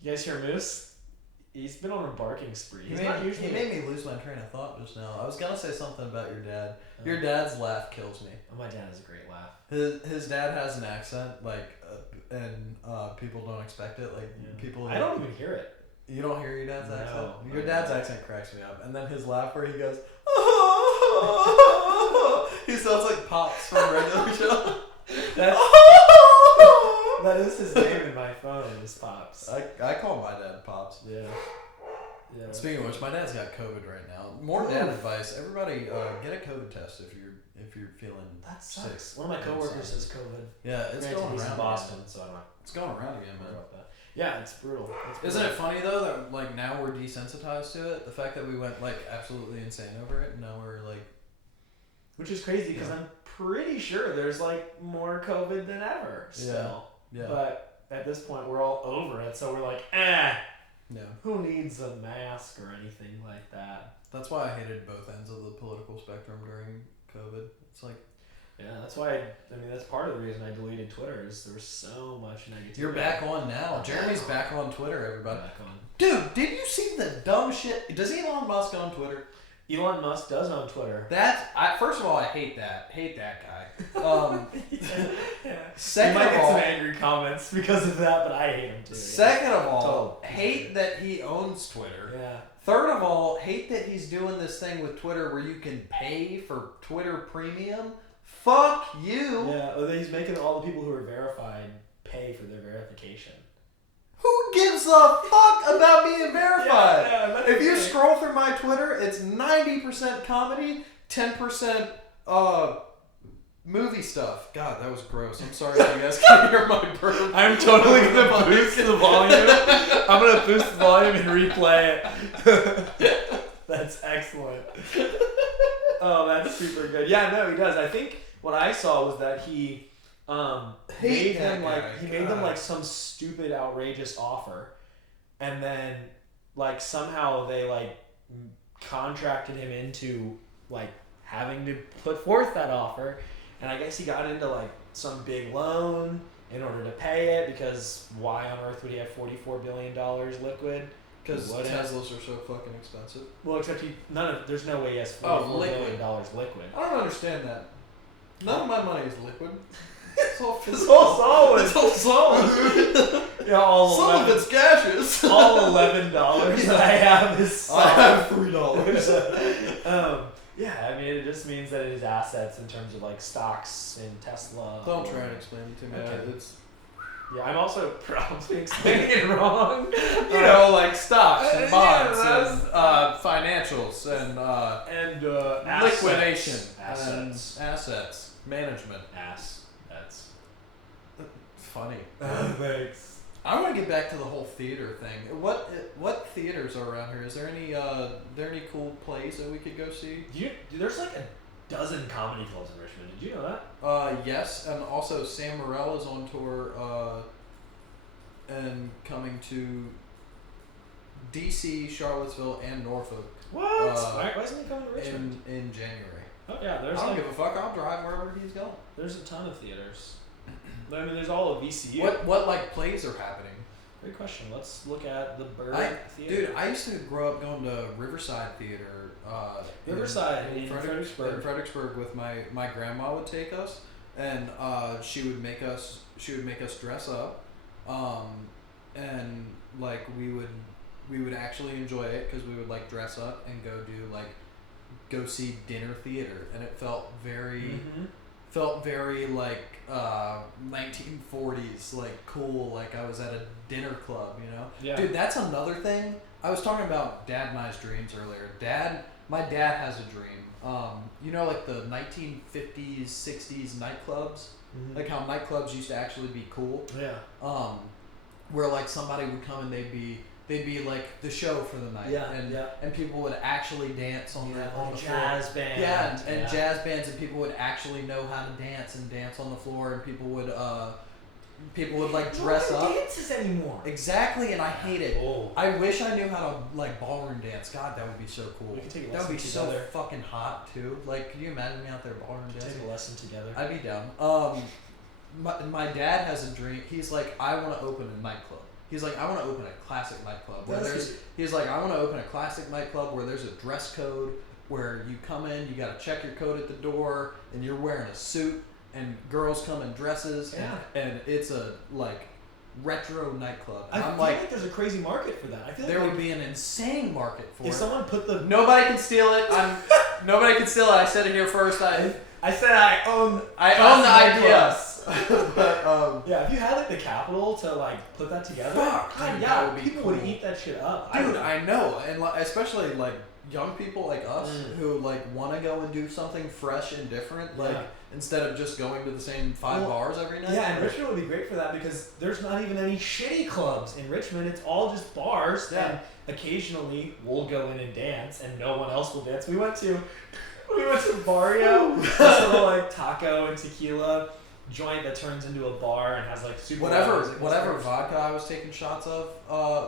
You guys hear Moose? He's been on a barking spree. He made me lose my train of thought just now. I was gonna say something about your dad. Your dad's laugh kills me. Oh, my dad has a great laugh. His dad has an accent, and people don't expect it. People. I don't even hear it. You don't hear your dad's accent? No. Your dad's accent cracks me up. And then his laugh where he goes, he sounds like Pops from Regular Show. That is his name in my phone, is Pops. I call my dad Pops. Yeah. Speaking of which, my dad's got COVID right now. More dad advice. Everybody get a COVID test if you're feeling that sucks. sick. One of my coworkers has COVID. Yeah, it's going around in Boston, so I don't know. It's going around again, man. About that. Yeah, it's brutal. Isn't it funny though that like now we're desensitized to it? The fact that we went like absolutely insane over it, and now we're like, which is crazy because I'm pretty sure there's like more COVID than ever still. Yeah. But at this point, we're all over it, so we're like, Yeah. Who needs a mask or anything like that? That's why I hated both ends of the political spectrum during COVID. It's like. Yeah, that's why. That's part of the reason I deleted Twitter. Is there was so much negativity. You're back on now. Jeremy's back on Twitter, everybody. Back on. Dude, did you see the dumb shit? Does Elon Musk own Twitter? Elon Musk does own Twitter. First of all, I hate that. Hate that guy. Yeah. Second you might of get all, some angry comments because of that, but I hate him too. Second of all, Total. hate that he owns Twitter. Yeah. Third of all, hate that he's doing this thing with Twitter where you can pay for Twitter Premium. Fuck you. Yeah, he's making all the people who are verified pay for their verification. Who gives a fuck about being verified? Yeah, if you scroll through my Twitter, it's 90% comedy, 10% movie stuff. God, that was gross. I'm sorry if you guys can't hear my burp. I'm totally gonna boost the volume. I'm gonna boost the volume and replay it. That's excellent. Oh, that's super good. Yeah, no, he does. I think what I saw was that he made them like some stupid outrageous offer, and then like somehow they like contracted him into like having to put forth that offer, and I guess he got into like some big loan in order to pay it, because why on earth would he have $44 billion liquid? Because Teslas are so fucking expensive. Well, except there's no way he has $44 billion liquid. I don't understand that. None of my money is liquid. It's all It's all solid. It's all solid. Yeah, some of it's gaseous. All $11 that I have is solid. I have $3. Yeah, it just means that his assets in terms of like stocks in Tesla. Don't try and explain it to me. Okay. It's I'm also probably explaining it wrong. Like stocks and bonds and financials and liquidation, assets management. That's funny. Thanks. I want to get back to the whole theater thing. What theaters are around here? Is there any cool plays that we could go see? There's like a dozen comedy clubs in Richmond. Did you know that? Yes, and also Sam Morril is on tour and coming to DC, Charlottesville, and Norfolk. What? Why isn't he coming to Richmond? In January. Oh yeah, I don't give a fuck. I'll drive wherever he's going. There's a ton of theaters. There's all of VCU. What like plays are happening? Great question. Let's look at the Bird Theater. Dude, I used to grow up going to Riverside Theater. Riverside in Fredericksburg. In Fredericksburg, with my grandma would take us, and she would make us dress up, and like we would actually enjoy it because we would like dress up and go see dinner theater, and it felt very like 1940s, like cool, like I was at a dinner club, Yeah. Dude, that's another thing. I was talking about Dad and I's dreams earlier. My dad has a dream. Like the 1950s, 60s nightclubs, like how nightclubs used to actually be cool. Yeah. Where like somebody would come and they'd be like the show for the night. And people would actually dance on the jazz floor. band. Yeah, and jazz bands, and people would actually know how to dance on the floor, and people would people would like dress up. Dances anymore. Exactly, and I hate it. Oh. I wish I knew how to like ballroom dance. God, that would be so cool. We could take a That would be lesson together. so fucking hot too. Like, can you imagine me out there ballroom dancing? Take a lesson together. I'd be down. My dad has a dream. He's like, I want to open a nightclub. He's like, I want to open a classic nightclub where he's like, I want to open a classic nightclub where there's a dress code, where you come in, you got to check your code at the door, and you're wearing a suit, and girls come in dresses, and it's a like retro nightclub. And I feel like there's a crazy market for that. I feel like there would be an insane market for it. If someone put the nobody can steal it. Nobody can steal it. I said it here first. I said I own the idea. But yeah, if you had like the capital to like put that together, God, dude, people would eat that shit up. Dude, I know, and like, especially like young people like us who like want to go and do something fresh and different, like instead of just going to the same five bars every night. Yeah, and Richmond would be great for that because there's not even any shitty clubs in Richmond. It's all just bars, and occasionally we'll go in and dance, and no one else will dance. We went to Barrio, this little like taco and tequila joint that turns into a bar and has like super whatever vodka I was taking shots of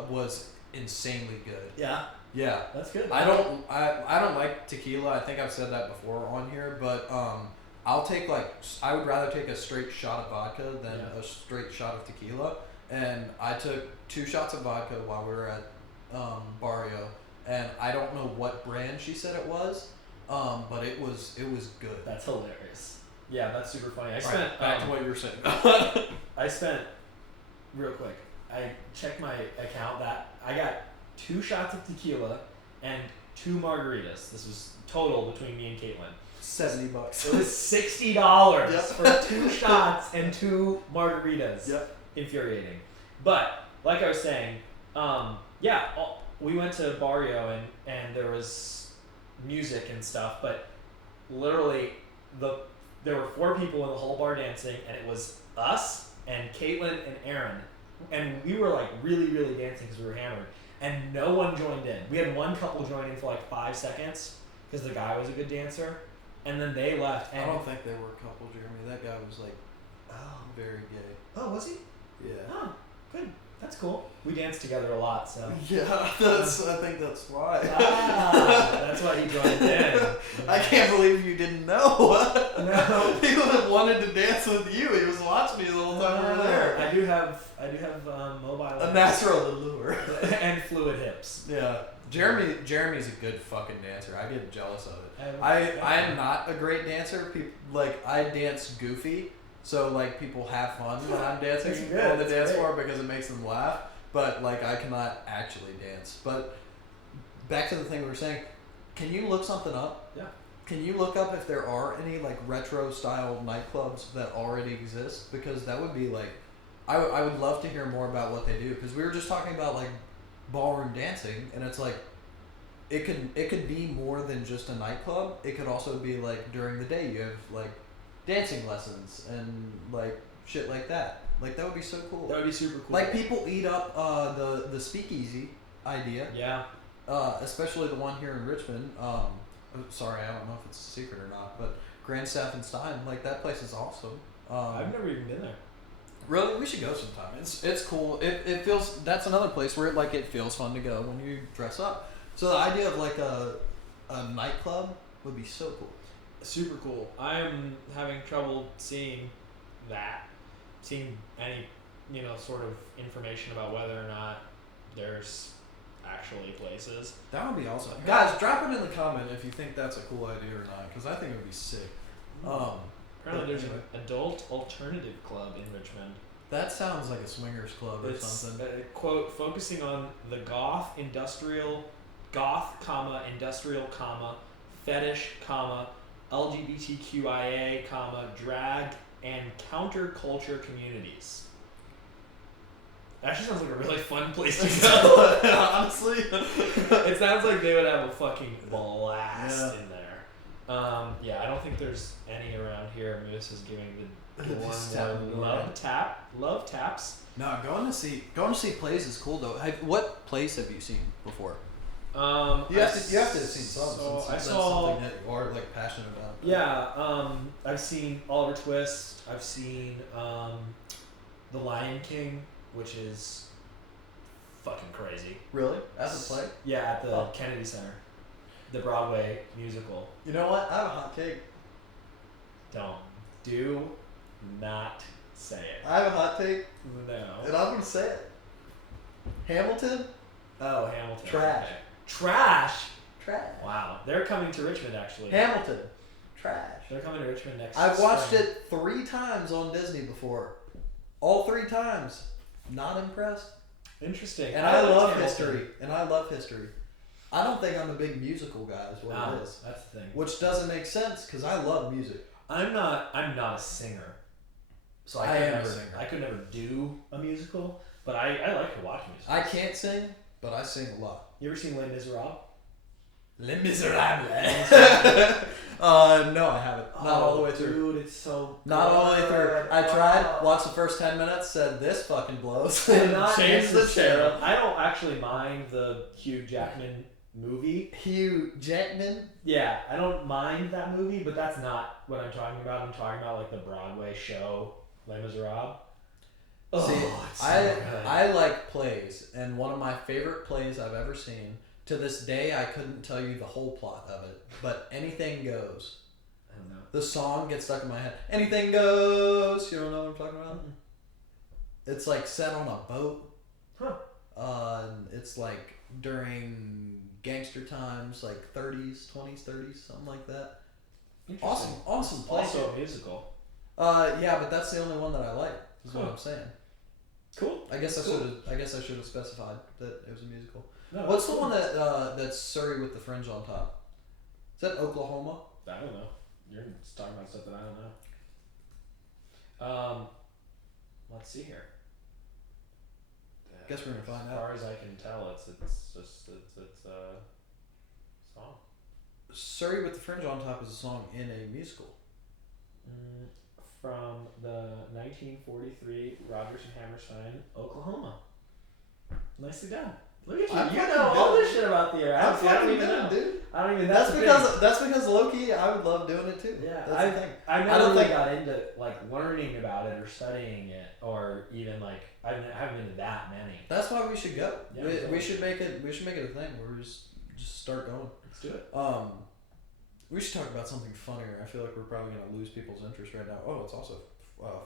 was insanely good. Yeah, that's good. I don't like tequila. I think I've said that before on here, but I would rather take a straight shot of vodka than a straight shot of tequila. And I took 2 shots of vodka while we were at Barrio, and I don't know what brand she said it was, but it was good. That's hilarious. Yeah, that's super funny. Back to what you were saying. I spent real quick. I checked my account that I got 2 shots of tequila and 2 margaritas. This was total between me and Caitlin. $70. It was $60 for 2 shots and 2 margaritas. Yep. Infuriating. But like I was saying, we went to Barrio and there was music and stuff, but literally there were 4 people in the whole bar dancing, and it was us and Caitlin and Aaron, and we were like really, really dancing because we were hammered, and no one joined in. We had one couple join in for like 5 seconds because the guy was a good dancer, and then they left. And I don't think they were a couple, Jeremy. That guy was like, very gay. Oh, was he? Yeah. Oh, good. That's cool. We danced together a lot, so. Yeah, I think that's why. That's why he joined in. I can't believe you didn't know. No. He would have wanted to dance with you. He was watching me the whole time over there. I do have mobile. A natural allure. And fluid hips. Yeah. Jeremy's a good fucking dancer. I get jealous of it. I'm not a great dancer. I dance goofy. So, like, people have fun when I'm dancing on the dance floor because it makes them laugh. But, like, I cannot actually dance. But back to the thing we were saying, can you look something up? Yeah. Can you look up if there are any, like, retro-style nightclubs that already exist? Because that would be, like... I would love to hear more about what they do. Because we were just talking about, like, ballroom dancing. And it's, like, it could be more than just a nightclub. It could also be, like, during the day you have, like... dancing lessons and like shit like that. Like that would be so cool. That would be super cool. Like people eat up the speakeasy idea. Yeah. Especially the one here in Richmond. Sorry, I don't know if it's a secret or not, but Grand Staff and Stein, like that place is awesome. I've never even been there. Really, we should go sometime. It's cool. It feels that's another place where it feels fun to go when you dress up. So the idea of like a nightclub would be so cool. Super cool. I'm having trouble seeing any, sort of information about whether or not there's actually places. That would be awesome. Guys, drop it in the comment if you think that's a cool idea or not, because I think it would be sick. Apparently there's an adult alternative club in Richmond. That sounds like a swingers club or something. Quote, focusing on the industrial, fetish, LGBTQIA, drag, and counterculture communities. Actually sounds like a really fun place to go. Honestly. It sounds like they would have a fucking blast in there. I don't think there's any around here. Moose is giving the love taps. No, going to see plays is cool though. What plays have you seen before? You have to have seen some. So that's something that you are like passionate about. Yeah, I've seen Oliver Twist. I've seen The Lion King, which is fucking crazy. Really? As a play? Yeah, at the Kennedy Center. The Broadway musical. You know what? I have a hot take. Do not say it. I have a hot take. No. And I'm going to say it. Hamilton? Oh, Hamilton. Trash. Okay. Trash? Trash. Wow. They're coming to Richmond, actually. Hamilton. Trash. They're coming to Richmond next I've watched spring. it 3 times on Disney before. All 3 times. Not impressed. Interesting. And I love Hamilton. history. I don't think I'm a big musical guy is what it is. That's the thing. Which doesn't make sense because I love music. I'm not a singer. So I am a singer. I could never do a musical, but I like to watch musicals. I can't sing, but I sing a lot. You ever seen Les Miserables? Les Miserables. No, I haven't. Not all the way through. Dude, it's so Not good. all the way through. I tried, watched the first 10 minutes, said this fucking blows, I'm and not changed the channel. I don't actually mind the Hugh Jackman movie. Hugh Jackman? Yeah, I don't mind that movie, but that's not what I'm talking about. I'm talking about like the Broadway show, Les Miserables. See, it's so good. I like plays, and one of my favorite plays I've ever seen, to this day I couldn't tell you the whole plot of it, but Anything Goes. I don't know. The song gets stuck in my head. Anything goes. You don't know what I'm talking about? It's like set on a boat. Huh. And it's like during gangster times, like 30s, 20s, 30s, something like that. Awesome play. Also a musical. Yeah, but that's the only one that I like. Is what I'm saying. Cool. I guess I should have specified that it was a musical. No, What's the one that's Surrey with the fringe on top? Is that Oklahoma? I don't know. You're talking about stuff that I don't know. Let's see here. Guess we're gonna find As out. far as I can tell, it's a song. Surrey with the fringe on top is a song in a musical. From the 1943 Rodgers and Hammerstein, Oklahoma. Nicely done. Look at you. I'm You fucking know all good. this shit about the Iraq. I'm I don't fucking even know. good, dude. I don't even. That's the because thing. low key I would love doing it too. Yeah, That's the thing. I I never don't really think- got into like learning about it or studying it or even like I haven't been to that many. That's why we should go. Yeah, we should make it. We should make it a thing where we just start going. Let's do it. We should talk about something funnier. I feel like we're probably gonna lose people's interest right now. Oh, it's also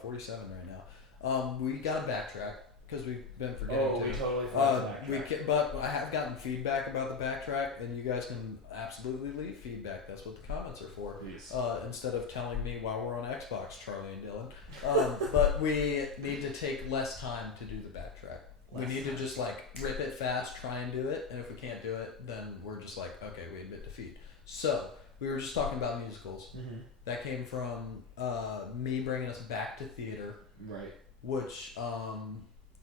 47 right now. We gotta backtrack because we've been forgetting. Oh, we totally forgot to backtrack. But I have gotten feedback about the backtrack, and you guys can absolutely leave feedback. That's what the comments are for. Please. Instead of telling me while we're on Xbox, Charlie and Dylan. But we need to take less time to do the backtrack. We need to just like rip it fast, try and do it, and if we can't do it, then we're just like, okay, we admit defeat. So we were just talking about musicals. Mm-hmm. That came from me bringing us back to theater, Right. which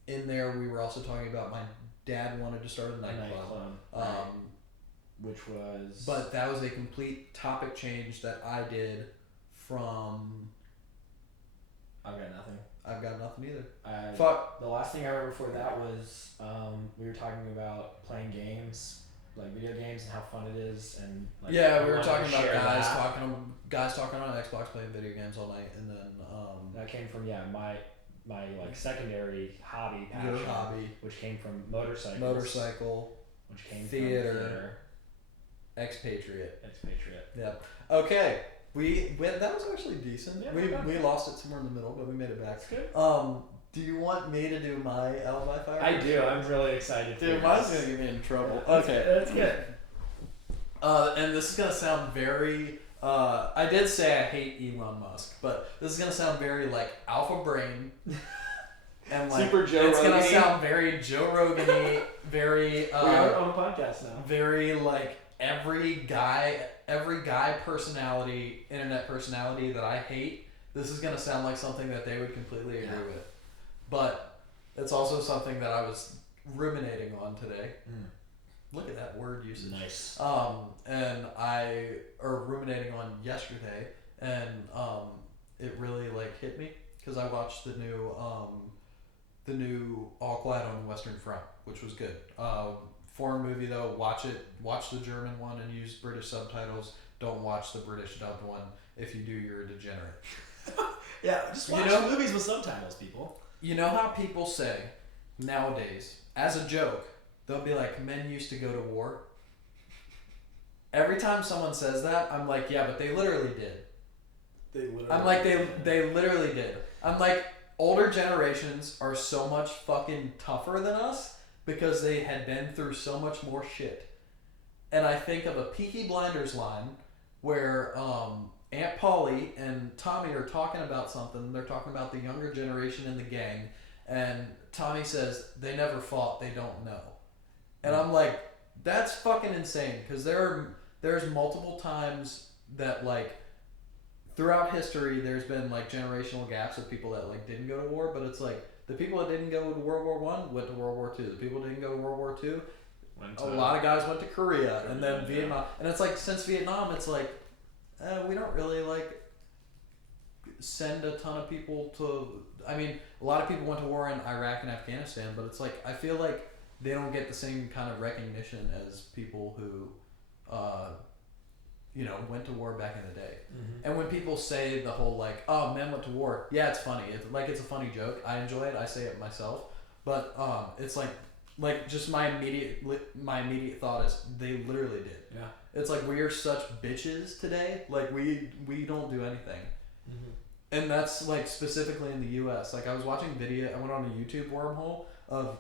in there we were also talking about my dad wanted to start a nightclub. Right. Which was. But that was a complete topic change that I did from. I've got nothing. I've got nothing either. Fuck. The last thing I remember before that was we were talking about playing games, like video games, and how fun it is, and like, yeah, we I were wanted talking to about share guys talking on Xbox playing video games all night, and then that came from my like secondary hobby passion, your hobby, which came from motorcycles, which came theater, from theater, expatriate. Yep. Okay. That was actually decent. Yeah, we lost it somewhere in the middle, but we made it back. That's good. Do you want me to do my alibi fire? I do. I'm really excited. Dude, mine's gonna get me in trouble. Yeah, Okay. That's good. And this is gonna sound very. I did say I hate Elon Musk, but this is gonna sound very like alpha brain. And like Super Joe it's gonna Rogan-y. sound very Joe Rogan-y, very We're on a podcast now. very like every guy personality, internet personality that I hate. This is gonna sound like something that they would completely agree with, but it's also something that I was ruminating on today. Look at that word usage. Nice. Ruminating on yesterday, and it really like hit me because I watched the new All Quiet on the Western Front, which was good. Foreign movie though, watch it. Watch the German one and use British subtitles. Don't watch the British dubbed one. If you do, you're a degenerate. Yeah, just watch movies with subtitles, people. You know how people say nowadays, as a joke, they'll be like, men used to go to war? Every time someone says that, I'm like, yeah, but they literally did. I'm like, they literally did. I'm like, older generations are so much fucking tougher than us because they had been through so much more shit. And I think of a Peaky Blinders line where Aunt Polly and Tommy are talking about something. They're talking about the younger generation in the gang. And Tommy says, they never fought, they don't know. And I'm like, that's fucking insane. Because there's multiple times that, like, throughout history, there's been, like, generational gaps of people that, like, didn't go to war. But it's like, the people that didn't go to World War I went to World War II. The people that didn't go to World War II, a lot of guys went to Korea and then Vietnam. And it's like, since Vietnam, it's like, we don't really, like, send a ton of people to... I mean, a lot of people went to war in Iraq and Afghanistan, but it's like, I feel like they don't get the same kind of recognition as people who, went to war back in the day. Mm-hmm. And when people say the whole, like, oh, men went to war, yeah, it's funny. It's a funny joke. I enjoy it. I say it myself. But it's like just my immediate thought is they literally did. Yeah. It's like we are such bitches today. Like we don't do anything. Mm-hmm. And that's like specifically in the U.S. Like I was watching video. I went on a YouTube wormhole of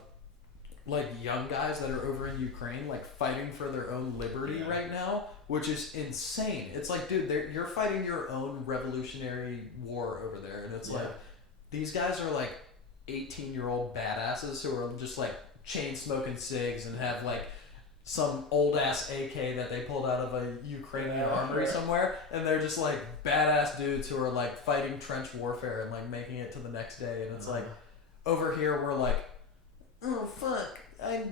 like young guys that are over in Ukraine, like fighting for their own liberty right now, which is insane. It's like, dude, you're fighting your own revolutionary war over there, and it's like these guys are like 18-year-old badasses who are just like chain smoking cigs and have like some old ass AK that they pulled out of a Ukrainian armory somewhere, and they're just like badass dudes who are like fighting trench warfare and like making it to the next day. And it's like over here we're like, oh fuck, I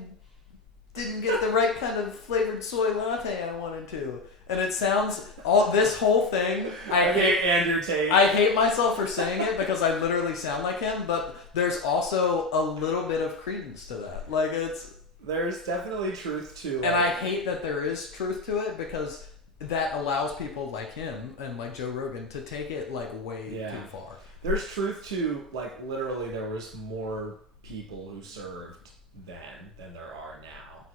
didn't get the right kind of flavored soy latte I wanted to. And it sounds, this whole thing, I hate myself for saying it because I literally sound like him, but there's also a little bit of credence to that. Like there's definitely truth to it. And I hate that there is truth to it because that allows people like him and like Joe Rogan to take it like way too far. There's truth to, like, literally there was more people who served then than there are now.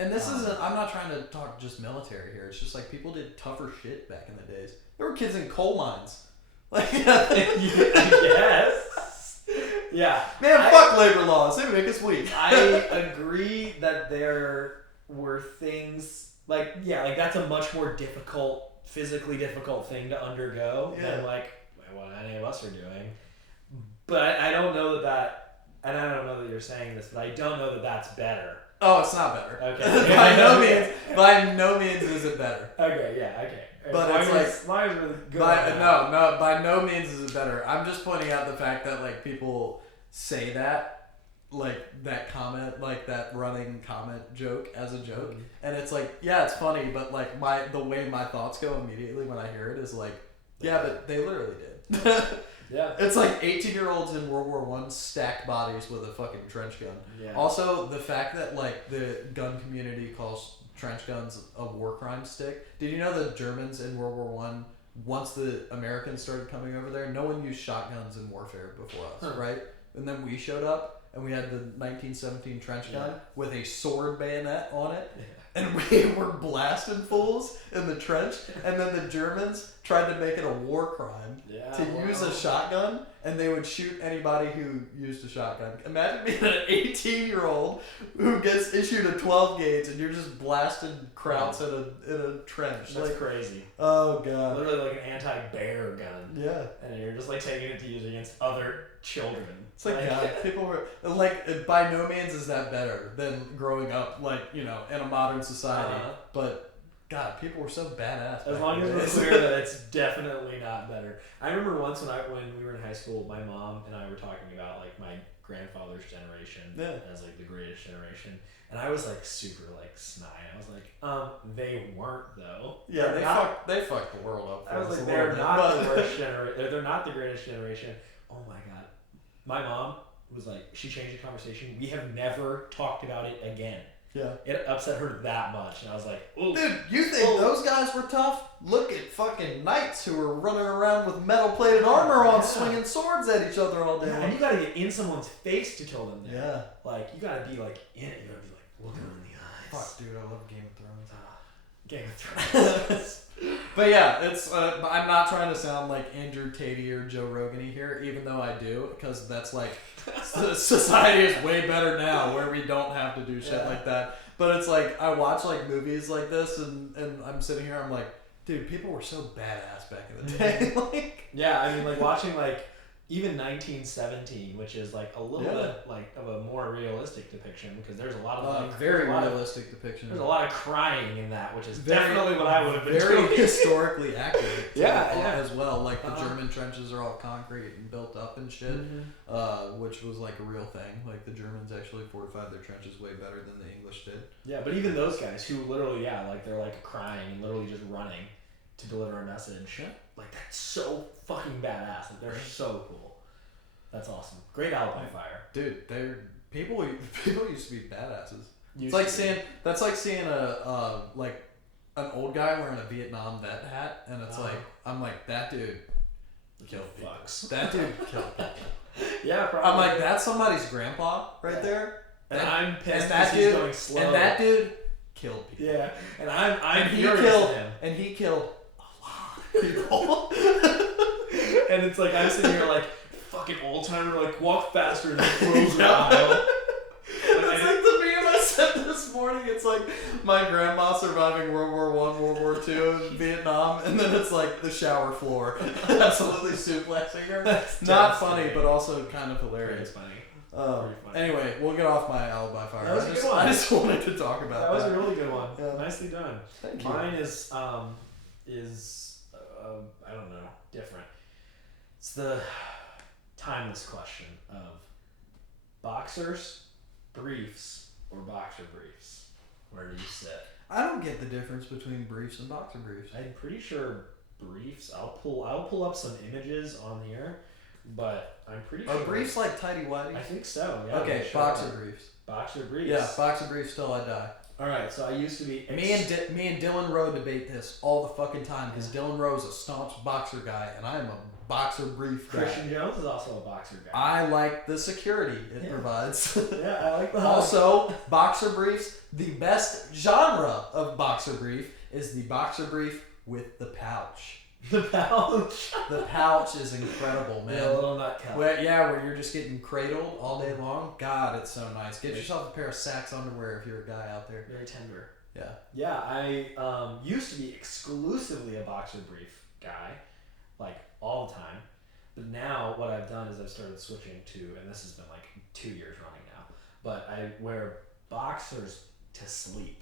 And this isn't, I'm not trying to talk just military here. It's just like people did tougher shit back in the days. There were kids in coal mines. Like, yes. Yeah. Man, fuck labor laws. They make us weak. I agree that there were things like that's a much more physically difficult thing to undergo than like what any of us are doing. But I don't know that, and I don't know that you're saying this, but I don't know that that's better. Oh, it's not better. Okay. by no means is it better. Okay, yeah, okay. But it's like, really good. By no means is it better. I'm just pointing out the fact that like people say that, like that comment, like that running comment joke as a joke, and it's like, yeah, it's funny, but like the way my thoughts go immediately when I hear it is like, yeah, but they literally did. Yeah. It's like 18-year-olds in World War I stacked bodies with a fucking trench gun. Yeah. Also, the fact that like the gun community calls trench guns a war crime stick. Did you know the Germans in World War I, once the Americans started coming over there, no one used shotguns in warfare before us, right? And then we showed up and we had the 1917 trench gun with a sword bayonet on it. Yeah. And we were blasting fools in the trench, and then the Germans tried to make it a war crime to use a shotgun, and they would shoot anybody who used a shotgun. Imagine being an 18-year-old who gets issued a 12 gauge, and you're just blasting krauts in a trench. That's like crazy. Oh god. Literally like an anti-bear gun. Yeah. And you're just like taking it to use against other children. It's like, God, people were like, by no means is that better than growing up, like, in a modern society. But God, people were so badass. As long as we're clear that it's definitely not better. I remember once when we were in high school, my mom and I were talking about like my grandfather's generation as like the greatest generation, and I was like super like snide. I was like, they weren't though. Yeah, they fucked the world up. I was like, they're not the worst generation. They're not the greatest generation. Oh my God. My mom was like, she changed the conversation. We have never talked about it again. Yeah. It upset her that much, and I was like, ooh. Dude, you think those guys were tough? Look at fucking knights who were running around with metal-plated armor on, swinging swords at each other all day. Yeah, and you gotta get in someone's face to kill them there. Yeah. Like, you gotta be like in it. You gotta be like looking them in the eyes. Fuck, dude, I love Game of Thrones. Game of Thrones. But yeah, it's. I'm not trying to sound like Andrew Tate or Joe Rogan here, even though I do, because that's like society is way better now, where we don't have to do shit like that. But it's like I watch like movies like this, and I'm sitting here, I'm like, dude, people were so badass back in the day. Like, yeah, I mean, like watching like even 1917, which is like a little bit like of a more realistic depiction, because there's a lot of like, very realistic depiction. There's a lot of crying in that, which is definitely what I would have been very doing. historically accurate. As well. Like the German trenches are all concrete and built up and shit, which was like a real thing. Like the Germans actually fortified their trenches way better than the English did. Yeah, but even those guys who literally, like they're like crying and literally just running to deliver a message. Yeah. Like that's so fucking badass. Like they're so cool. That's awesome. Great alibi fire. Dude, people used to be badasses. It's like seeing a like an old guy wearing a Vietnam vet hat, and it's like I'm like, that dude killed people. That dude killed people. Yeah, probably. I'm like, that's somebody's grandpa right there. And I'm pissed and that he's dude going slow. And that dude killed people. Yeah, and I'm he furious killed at him. And he killed a lot of people. And it's like I'm sitting here like fucking old timer, like walk faster and close your aisle. It's like the meme I said this morning. It's like my grandma surviving World War I, World War II, in Vietnam, and then it's like the shower floor, absolutely suplexing her. Not funny, but also kind of hilarious. Funny. Anyway, we'll get off my alibi fire. That was a good one. I just wanted to talk about that. That was a really good one. Yeah. Nicely done. Thank you. Mine is I don't know, different. It's the timeless question of boxers, briefs, or boxer briefs. Where do you sit? I don't get the difference between briefs and boxer briefs. I'm pretty sure briefs. I'll pull up some images on here, but I'm pretty sure. Are briefs like tighty whities? I think so. Yeah. Okay, boxer briefs. Boxer briefs. Yeah, boxer briefs till I die. All right, so I used to be. Me and Dylan Rowe debate this all the fucking time because Dylan Rowe is a staunch boxer guy and I am a boxer brief guy. Christian Jones is also a boxer guy. I like the security it provides. Yeah, I like the. Also, boxer briefs. The best genre of boxer brief is the boxer brief with the pouch. The pouch. The pouch is incredible, man. Yeah, a little nut cup. Where you're just getting cradled all day long. God, it's so nice. Get yourself a pair of Saks underwear if you're a guy out there. Very tender. Yeah. Yeah, I used to be exclusively a boxer brief guy, like all the time. But now what I've done is I've started switching to, and this has been like 2 years running now, but I wear boxers to sleep.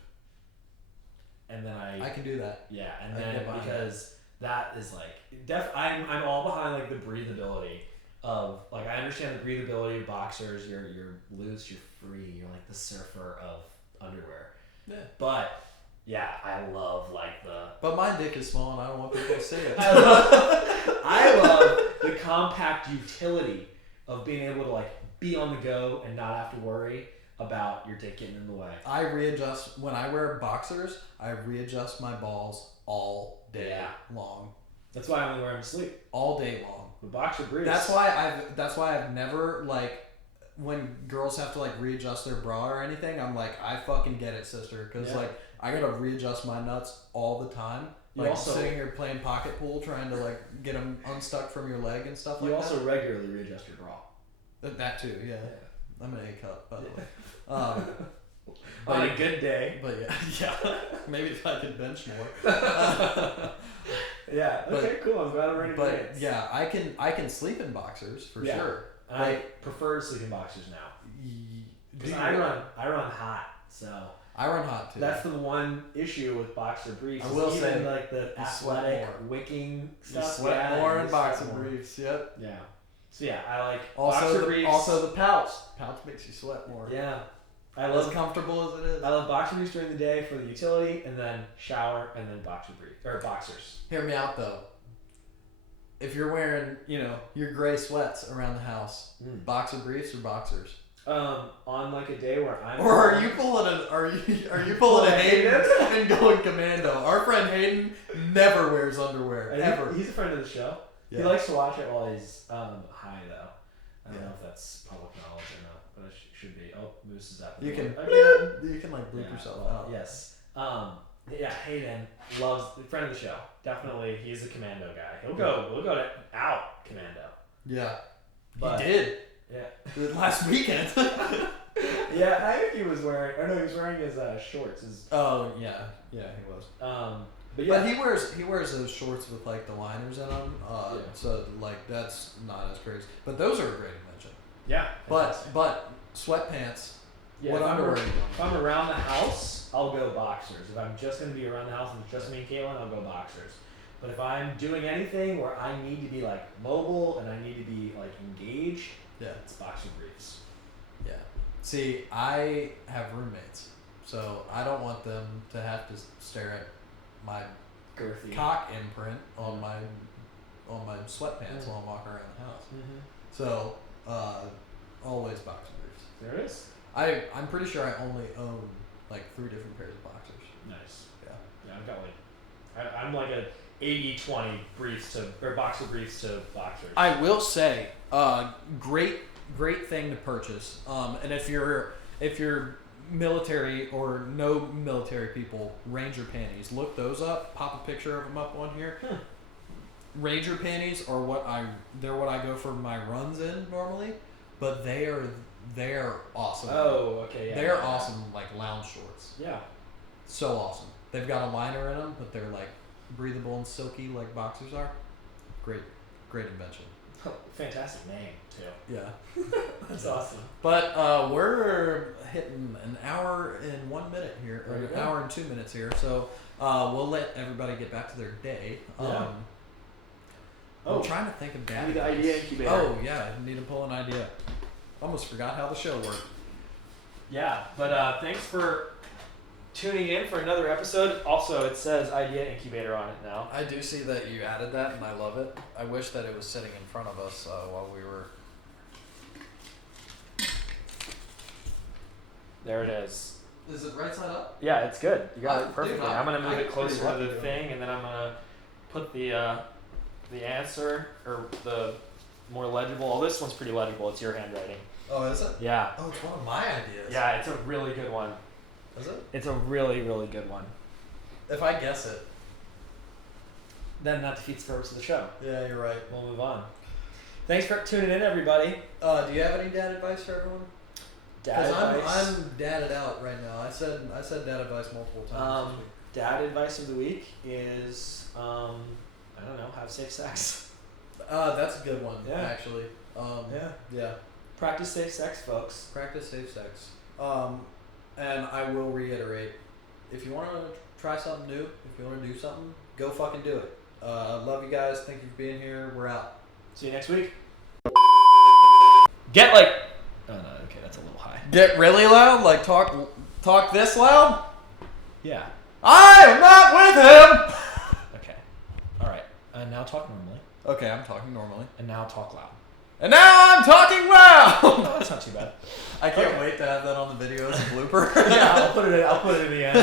And then I can do that. Yeah, and then because that is like I'm all behind like the breathability of like I understand the breathability of boxers. You're loose, you're free, you're like the surfer of underwear. Yeah. But yeah, I love like the. But my dick is small and I don't want people to see it. I love the compact utility of being able to like be on the go and not have to worry about your dick getting in the way. I readjust when I wear boxers. I readjust my balls all day long. That's why I only wear them to sleep. All day long. The boxer briefs. That's why I've never like when girls have to like readjust their bra or anything. I'm like, I fucking get it, sister, because like I gotta readjust my nuts all the time. Like also, sitting here playing pocket pool, trying to like get them unstuck from your leg and stuff like that. You also regularly readjust your bra. That too, yeah. I'm an A cup, by the way. On a good day. But yeah. Maybe if I could bench more. Yeah. Okay. Cool. I'm glad I'm ready. But yeah, I can sleep in boxers for sure. I prefer sleeping boxers now. Because I run hot, so. I run hot too. That's the one issue with boxer briefs. I will say, like the athletic wicking stuff. You sweat more in boxer briefs. Yep. Yeah. So yeah, I like also boxer briefs. Also the pouch. Pouch makes you sweat more. Yeah. As comfortable as it is. I love boxer briefs during the day for the utility, and then shower, and then boxers. Hear me out though. If you're wearing, your gray sweats around the house, boxer briefs or boxers? On like a day where I'm. Or are are you pulling a Hayden and going commando? Our friend Hayden never wears underwear ever. He's a friend of the show. Yeah. He likes to watch it while he's high though. I don't know if that's public knowledge or not, but it should be. Oh, Moose is out. You can like bleep yourself out. Yes. Yeah, Hayden loves friend of the show. Definitely, he's a commando guy. We'll go out commando. Yeah, But, he did. Yeah. Last weekend. Yeah, I think he was wearing. Or no, he was wearing his shorts. Oh yeah, he was. But yeah, But he wears those shorts with like the liners in them. So like that's not as crazy. But those are a great invention. Yeah. But sweatpants. Yeah, what underwear? If I'm around the house, I'll go boxers. If I'm just gonna be around the house and it's just me and Caitlin, I'll go boxers. But if I'm doing anything where I need to be like mobile and I need to be like engaged, it's boxer briefs. Yeah. See, I have roommates, so I don't want them to have to stare at my girthy cock imprint on my sweatpants while I'm walking around the house. Mm-hmm. So always boxer briefs. There it is. I'm pretty sure I only own like 3 different pairs of boxers. Nice. Yeah. Yeah, I've got like I'm like a 80-20 briefs or boxer briefs to boxers. I will say, great thing to purchase. And if you're military or no military people, Ranger panties. Look those up. Pop a picture of them up on here. Ranger panties are what I go for my runs in normally, but they're awesome. Oh, okay. Yeah, they're awesome, like lounge shorts. Yeah. So awesome. They've got a liner in them, but they're like breathable and silky like boxers are. Great invention. Fantastic name too. Yeah. That's awesome. But we're hitting an hour and 1 minute here, or an hour and 2 minutes here. So we'll let everybody get back to their day. Yeah. I'm trying to think of dad. Need the idea incubator. Oh yeah, need to pull an idea. Almost forgot how the show worked. Yeah, but thanks for tuning in for another episode. Also, it says idea incubator on it now. I do see that you added that, and I love it. I wish that it was sitting in front of us while we were. There it is. Is it right side up? Yeah, it's good. You got it perfectly. Dude, I'm gonna move it closer to the lucky. thing, and then I'm gonna put the answer or the more legible. Oh, this one's pretty legible. It's your handwriting. Oh, is it? Yeah. Oh, it's one of my ideas. Yeah, it's a really good one. Is it? It's a really, really good one. If I guess it. Then that defeats the purpose of the show. Yeah, you're right. We'll move on. Thanks for tuning in, everybody. Do you have any dad advice for everyone? Dad advice. I'm dadded out right now. I said dad advice multiple times this week. Dad advice of the week is I don't know, have safe sex. That's a good one. Yeah. Actually. Yeah. Practice safe sex, folks. Practice safe sex. And I will reiterate, if you want to try something new, if you want to do something, go fucking do it. Love you guys. Thank you for being here. We're out. See you next week. Get like. Oh no. Okay, that's a little high. Get really loud. Like talk this loud. Yeah. I am not with him. Okay. All right. Now talk normally. Okay, I'm talking normally. And now talk loud. And now I'm talking loud. Oh, that's not too bad. I can't wait to have that on the video as a blooper. Yeah, I'll put it in the end.